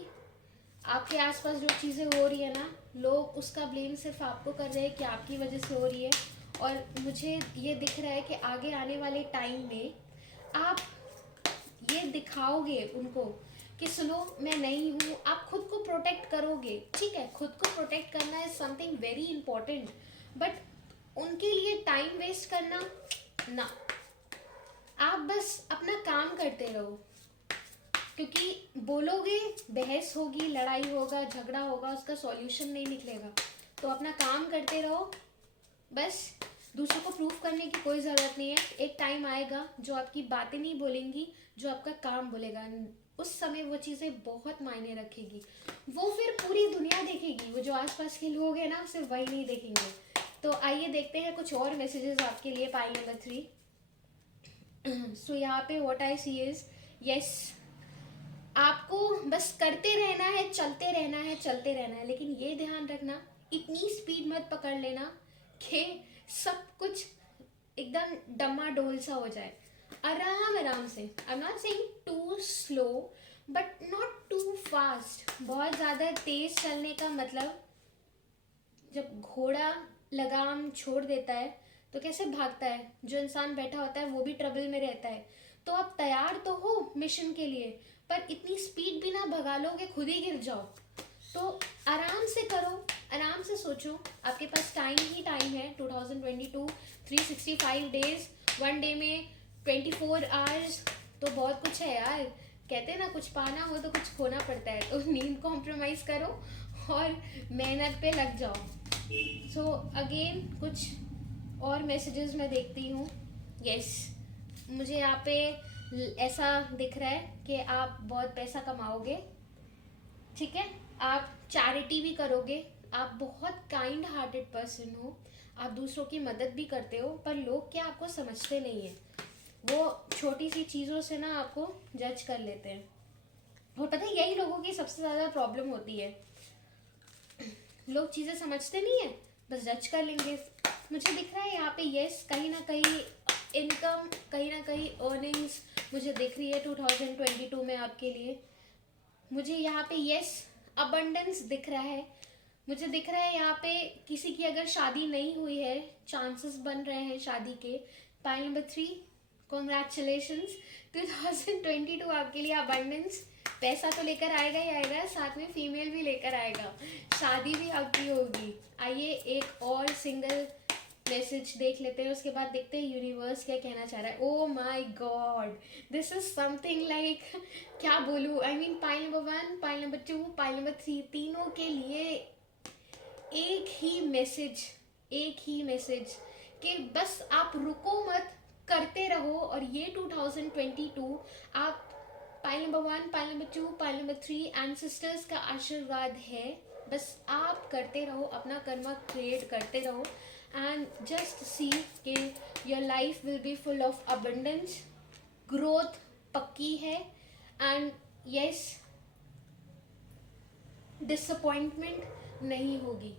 आपके आसपास जो चीज़ें हो रही है ना, लोग उसका ब्लेम सिर्फ आपको कर रहे हैं कि आपकी वजह से हो रही है। और मुझे ये दिख रहा है कि आगे आने वाले टाइम में आप ये दिखाओगे उनको कि सुनो मैं नहीं हूँ। आप खुद को प्रोटेक्ट करोगे, ठीक है, खुद को प्रोटेक्ट करना is something very important, but उनके लिए टाइम वेस्ट करना ना। आप बस अपना काम करते रहो, क्योंकि बोलोगे बहस होगी, लड़ाई होगा, झगड़ा होगा, उसका सॉल्यूशन नहीं निकलेगा। तो अपना काम करते रहो, बस दूसरों को प्रूफ करने की कोई ज़रूरत नहीं है। एक टाइम आएगा जो आपकी बातें नहीं बोलेंगी, जो आपका काम बोलेगा। उस समय वो चीज़ें बहुत मायने रखेगी, वो फिर पूरी दुनिया देखेगी, वो जो आसपास के लोग हैं ना सिर्फ वही नहीं देखेंगे। तो आइए देखते हैं कुछ और मैसेजेस आपके लिए। पाइल नंबर 3, सो यहाँ पे what I see is, yes, आपको बस करते रहना है, चलते रहना है, चलते रहना है, लेकिन ये ध्यान रखना इतनी स्पीड मत पकड़ लेना कि सब कुछ एकदम डमाडोल सा हो जाए। आराम आराम से, I am not saying too slow but not too fast. बहुत ज़्यादा तेज चलने का मतलब, जब घोड़ा लगाम छोड़ देता है तो कैसे भागता है, जो इंसान बैठा होता है वो भी ट्रबल में रहता है। तो आप तैयार तो हो मिशन के लिए, पर इतनी स्पीड भी ना भगा लो कि खुद ही गिर जाओ। तो आराम से करो, आराम से सोचो, आपके पास टाइम ही टाइम है। 2022, 365 डेज, वन डे में 24 आवर्स, तो बहुत कुछ है यार। कहते हैं ना, कुछ पाना हो तो कुछ खोना पड़ता है, तो नींद कॉम्प्रोमाइज़ करो और मेहनत पे लग जाओ। सो अगेन कुछ और मैसेजेस मैं देखती हूँ। यस, मुझे यहाँ पे ऐसा दिख रहा है कि आप बहुत पैसा कमाओगे, ठीक है, आप चैरिटी भी करोगे, आप बहुत काइंड हार्टेड पर्सन हो, आप दूसरों की मदद भी करते हो, पर लोग क्या आपको समझते नहीं है, वो छोटी सी चीज़ों से ना आपको जज कर लेते हैं। और पता है, यही लोगों की सबसे ज़्यादा प्रॉब्लम होती है, लोग चीज़ें समझते नहीं है, बस जज कर लेंगे। मुझे दिख रहा है यहाँ पे यस, कहीं ना कहीं इनकम, कहीं ना कहीं अर्निंग्स मुझे दिख रही है 2022 में आपके लिए। मुझे यहाँ पे यस अबंडेंस दिख रहा है। मुझे दिख रहा है यहाँ पे किसी की अगर शादी नहीं हुई है, चांसेस बन रहे हैं शादी के। पाइल नंबर 3, कॉन्ग्रेचुलेशंस, 2022 आपके लिए अबंडेंस। पैसा तो लेकर आएगा ही आएगा, साथ में फीमेल भी लेकर आएगा, शादी भी आपकी होगी। आइए एक और सिंगल मैसेज देख लेते हैं, उसके बाद देखते हैं यूनिवर्स क्या कहना चाह रहा है। Oh my God, this is something like, क्या बोलूँ, I mean pile number 1, pile number 2, pile number 3, तीनों के लिए एक ही मैसेज, एक ही मैसेज कि बस आप रुको मत, करते रहो। और ये 2022 आप, pile number 1, pile number 2, pile number 3, ancestors का आशीर्वाद है, बस आप करते रहो, अपना कर्मा क्रिएट करते रहो, एंड जस्ट सी कि your life will be full of abundance, growth पक्की है, एंड यस, डिसअपॉइंटमेंट नहीं होगी।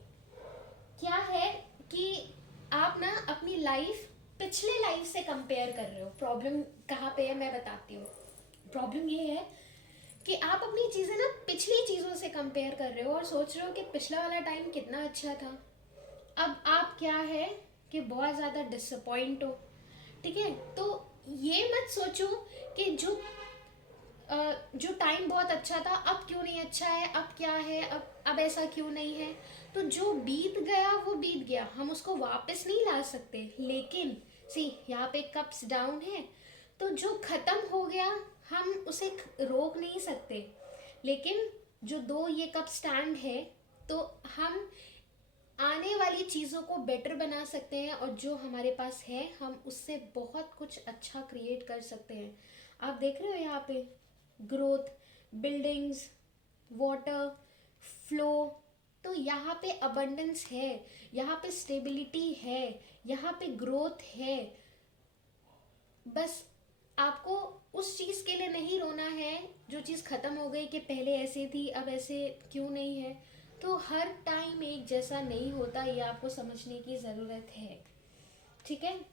क्या है कि आप ना अपनी लाइफ पिछले लाइफ से कंपेयर कर रहे हो। प्रॉब्लम कहाँ पे है मैं बताती हूँ। प्रॉब्लम ये है कि आप अपनी चीज़ें ना पिछली चीज़ों से कंपेयर कर रहे हो और सोच रहे हो कि पिछला वाला टाइम कितना अच्छा था। अब आप क्या है कि बहुत ज़्यादा डिसअपॉइंट हो, ठीक है। तो ये मत सोचो कि जो टाइम बहुत अच्छा था अब क्यों नहीं अच्छा है, अब क्या है, अब ऐसा क्यों नहीं है। तो जो बीत गया वो बीत गया, हम उसको वापस नहीं ला सकते, लेकिन सी यहाँ पे कप्स डाउन है, तो जो ख़त्म हो गया हम उसे रोक नहीं सकते, लेकिन जो दो ये कप स्टैंड है, तो हम आने वाली चीज़ों को बेटर बना सकते हैं, और जो हमारे पास है हम उससे बहुत कुछ अच्छा क्रिएट कर सकते हैं। आप देख रहे हो यहाँ पे ग्रोथ, बिल्डिंग्स, वाटर फ्लो, तो यहाँ पे अबंडेंस है, यहाँ पे स्टेबिलिटी है, यहाँ पे ग्रोथ है। बस आपको उस चीज़ के लिए नहीं रोना है जो चीज़ ख़त्म हो गई कि पहले ऐसे थी अब ऐसे क्यों नहीं है। तो हर टाइम एक जैसा नहीं होता, ये आपको समझने की ज़रूरत है, ठीक है।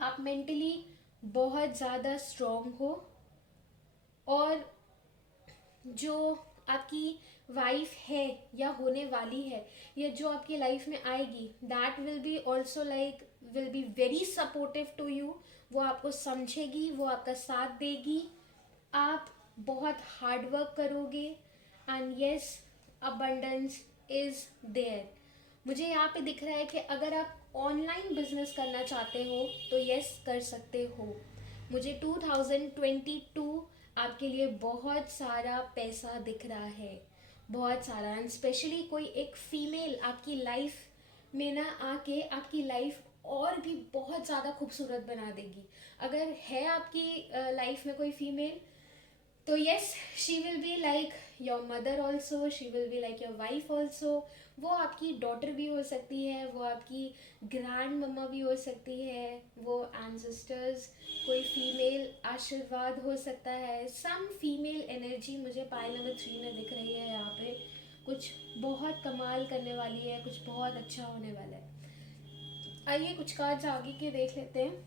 आप मेंटली बहुत ज़्यादा स्ट्रॉन्ग हो, और जो आपकी वाइफ है या होने वाली है या जो आपकी लाइफ में आएगी, that will be also like, will be very supportive to you. वो आपको समझेगी, वो आपका साथ देगी, आप बहुत हार्ड वर्क करोगे, and yes abundance is there. मुझे यहाँ पे दिख रहा है कि अगर आप ऑनलाइन बिजनेस करना चाहते हो तो यस कर सकते हो। मुझे 2022 आपके लिए बहुत सारा पैसा दिख रहा है, बहुत सारा, एंड स्पेशली कोई एक फीमेल आपकी लाइफ में ना आके आपकी लाइफ और भी बहुत ज़्यादा खूबसूरत बना देगी। अगर है आपकी लाइफ में कोई फीमेल, तो yes, she will be like your mother also, she will be like your wife also. वो आपकी डॉटर भी हो सकती है, वो आपकी ग्रैंड मम्मा भी हो सकती है, वो एंसेस्टर्स, कोई फीमेल आशीर्वाद हो सकता है। सम फीमेल एनर्जी मुझे पाई नंबर 3 में दिख रही है यहाँ पे। कुछ बहुत कमाल करने वाली है, कुछ बहुत अच्छा होने वाला है। आइए कुछ कार्ड्स आगे के देख लेते हैं।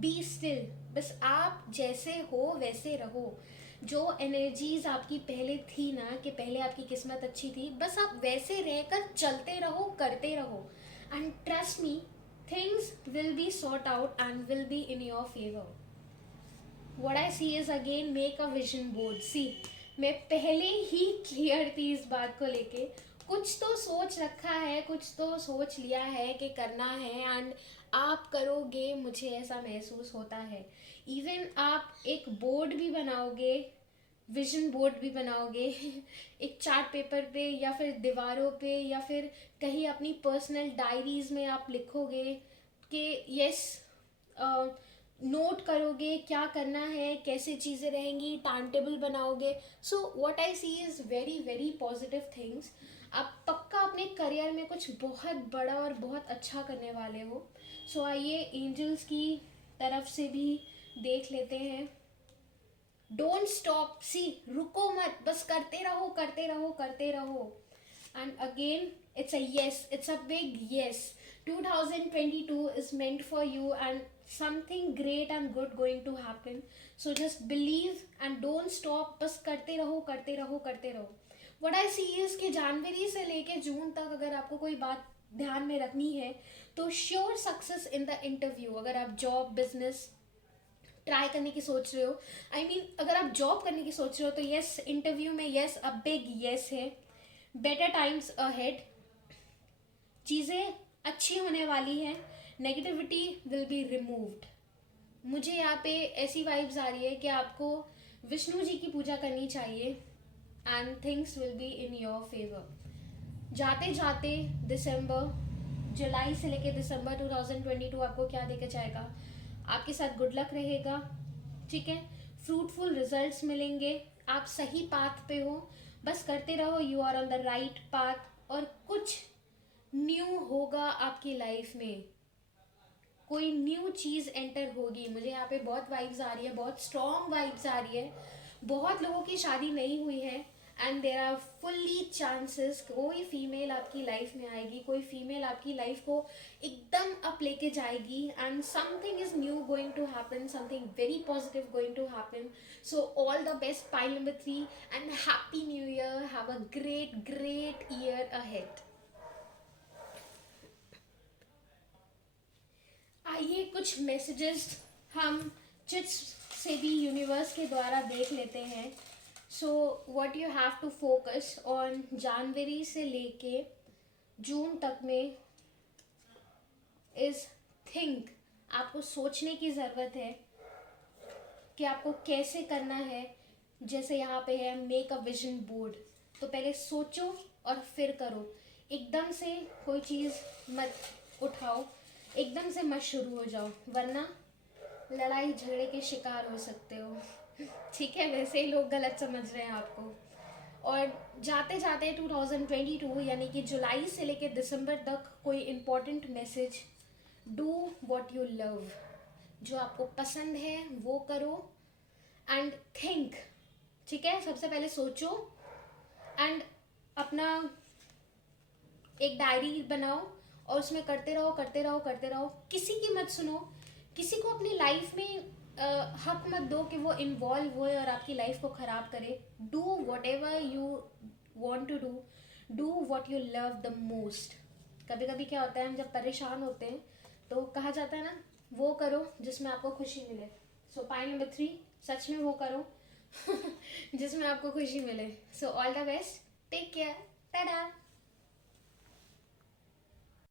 बी स्टिल, बस आप जैसे हो वैसे रहो। जो एनर्जीज आपकी पहले थी ना, कि पहले आपकी किस्मत अच्छी थी, बस आप वैसे रहकर चलते रहो, करते रहो। And trust me, things will be sort out and will be in your favour. What I see is again make a vision board. See, मैं पहले ही क्लियर थी इस बात को लेके। कुछ तो सोच रखा है, कुछ तो सोच लिया है कि करना है, एंड आप करोगे, मुझे ऐसा महसूस होता है। इवन आप एक बोर्ड भी बनाओगे, विजन बोर्ड भी बनाओगे एक चार्ट पेपर पे, या फिर दीवारों पे, या फिर कहीं अपनी पर्सनल डायरीज में आप लिखोगे कि यस, नोट करोगे क्या करना है, कैसे चीज़ें रहेंगी, टाइम टेबल बनाओगे। So what I see is very very positive things. आप पक्का अपने करियर में कुछ बहुत बड़ा और बहुत अच्छा करने वाले हो। सो आइए एंजल्स की तरफ से भी देख लेते हैं। डोंट स्टॉप, सी, रुको मत, बस करते रहो, करते रहो, करते रहो। And again, it's a yes, it's a big yes. 2022 is meant for you, and something great and good going to happen. So just believe and don't stop. बस करते रहो, करते रहो, करते रहो। What I see is कि जनवरी से लेके जून तक अगर आपको कोई बात ध्यान में रखनी है, तो sure success in the interview. अगर आप जॉब बिजनेस ट्राई करने की सोच रहे हो, आई मीन अगर आप जॉब करने की सोच रहे हो, तो यस, इंटरव्यू में यस, अ बिग यस है। बेटर टाइम्स अहेड, चीज़ें अच्छी होने वाली हैं। Negativity will be removed. मुझे यहाँ पे ऐसी वाइब्स आ रही है कि आपको विष्णु जी की पूजा करनी चाहिए, and things will be in your favour. जाते जाते दिसंबर, जुलाई से लेके दिसंबर 2022 आपको क्या देकर जाएगा? आपके साथ गुड लक रहेगा, ठीक है, फ्रूटफुल रिजल्ट्स मिलेंगे, आप सही पाथ पे हो, बस करते रहो, you are on the right path. और कुछ न्यू होगा आपकी लाइफ में, कोई न्यू चीज़ एंटर होगी। मुझे यहाँ पे बहुत वाइब्स आ रही है, बहुत स्ट्रॉन्ग वाइब्स आ रही है। बहुत लोगों की शादी नहीं हुई है, and there are fully chances कोई फीमेल आपकी लाइफ में आएगी, कोई फीमेल आपकी लाइफ को एकदम अप लेके जाएगी, and something is new going to happen, something very positive going to happen. So all the best, pile number 3, and happy new year, have a great great year ahead. आइए कुछ messages हम chits से भी universe के द्वारा देख लेते हैं। So what you have to focus on January से लेके जून तक में इज थिंक। आपको सोचने की ज़रूरत है कि आपको कैसे करना है। जैसे यहाँ पे है मेक अ विजन बोर्ड, तो पहले सोचो और फिर करो। एकदम से कोई चीज़ मत उठाओ, एकदम से मत शुरू हो जाओ, वरना लड़ाई झगड़े के शिकार हो सकते हो ठीक है, वैसे ही लोग गलत समझ रहे हैं आपको। और जाते जाते 2022 यानी कि जुलाई से लेके दिसंबर तक कोई important message, do what you love, जो आपको पसंद है वो करो, एंड थिंक, ठीक है। सबसे पहले सोचो, एंड अपना एक डायरी बनाओ और उसमें करते रहो, करते रहो, करते रहो। किसी की मत सुनो, किसी को अपनी लाइफ में हक मत दो कि वो इन्वॉल्व होए और आपकी लाइफ को ख़राब करे। Do whatever you want to do, do what you love the most. कभी कभी क्या होता है, हम जब परेशान होते हैं तो कहा जाता है ना, वो करो जिसमें आपको खुशी मिले। सो पॉइंट नंबर 3, सच में वो करो जिसमें आपको खुशी मिले। So all the best, take care, Tata.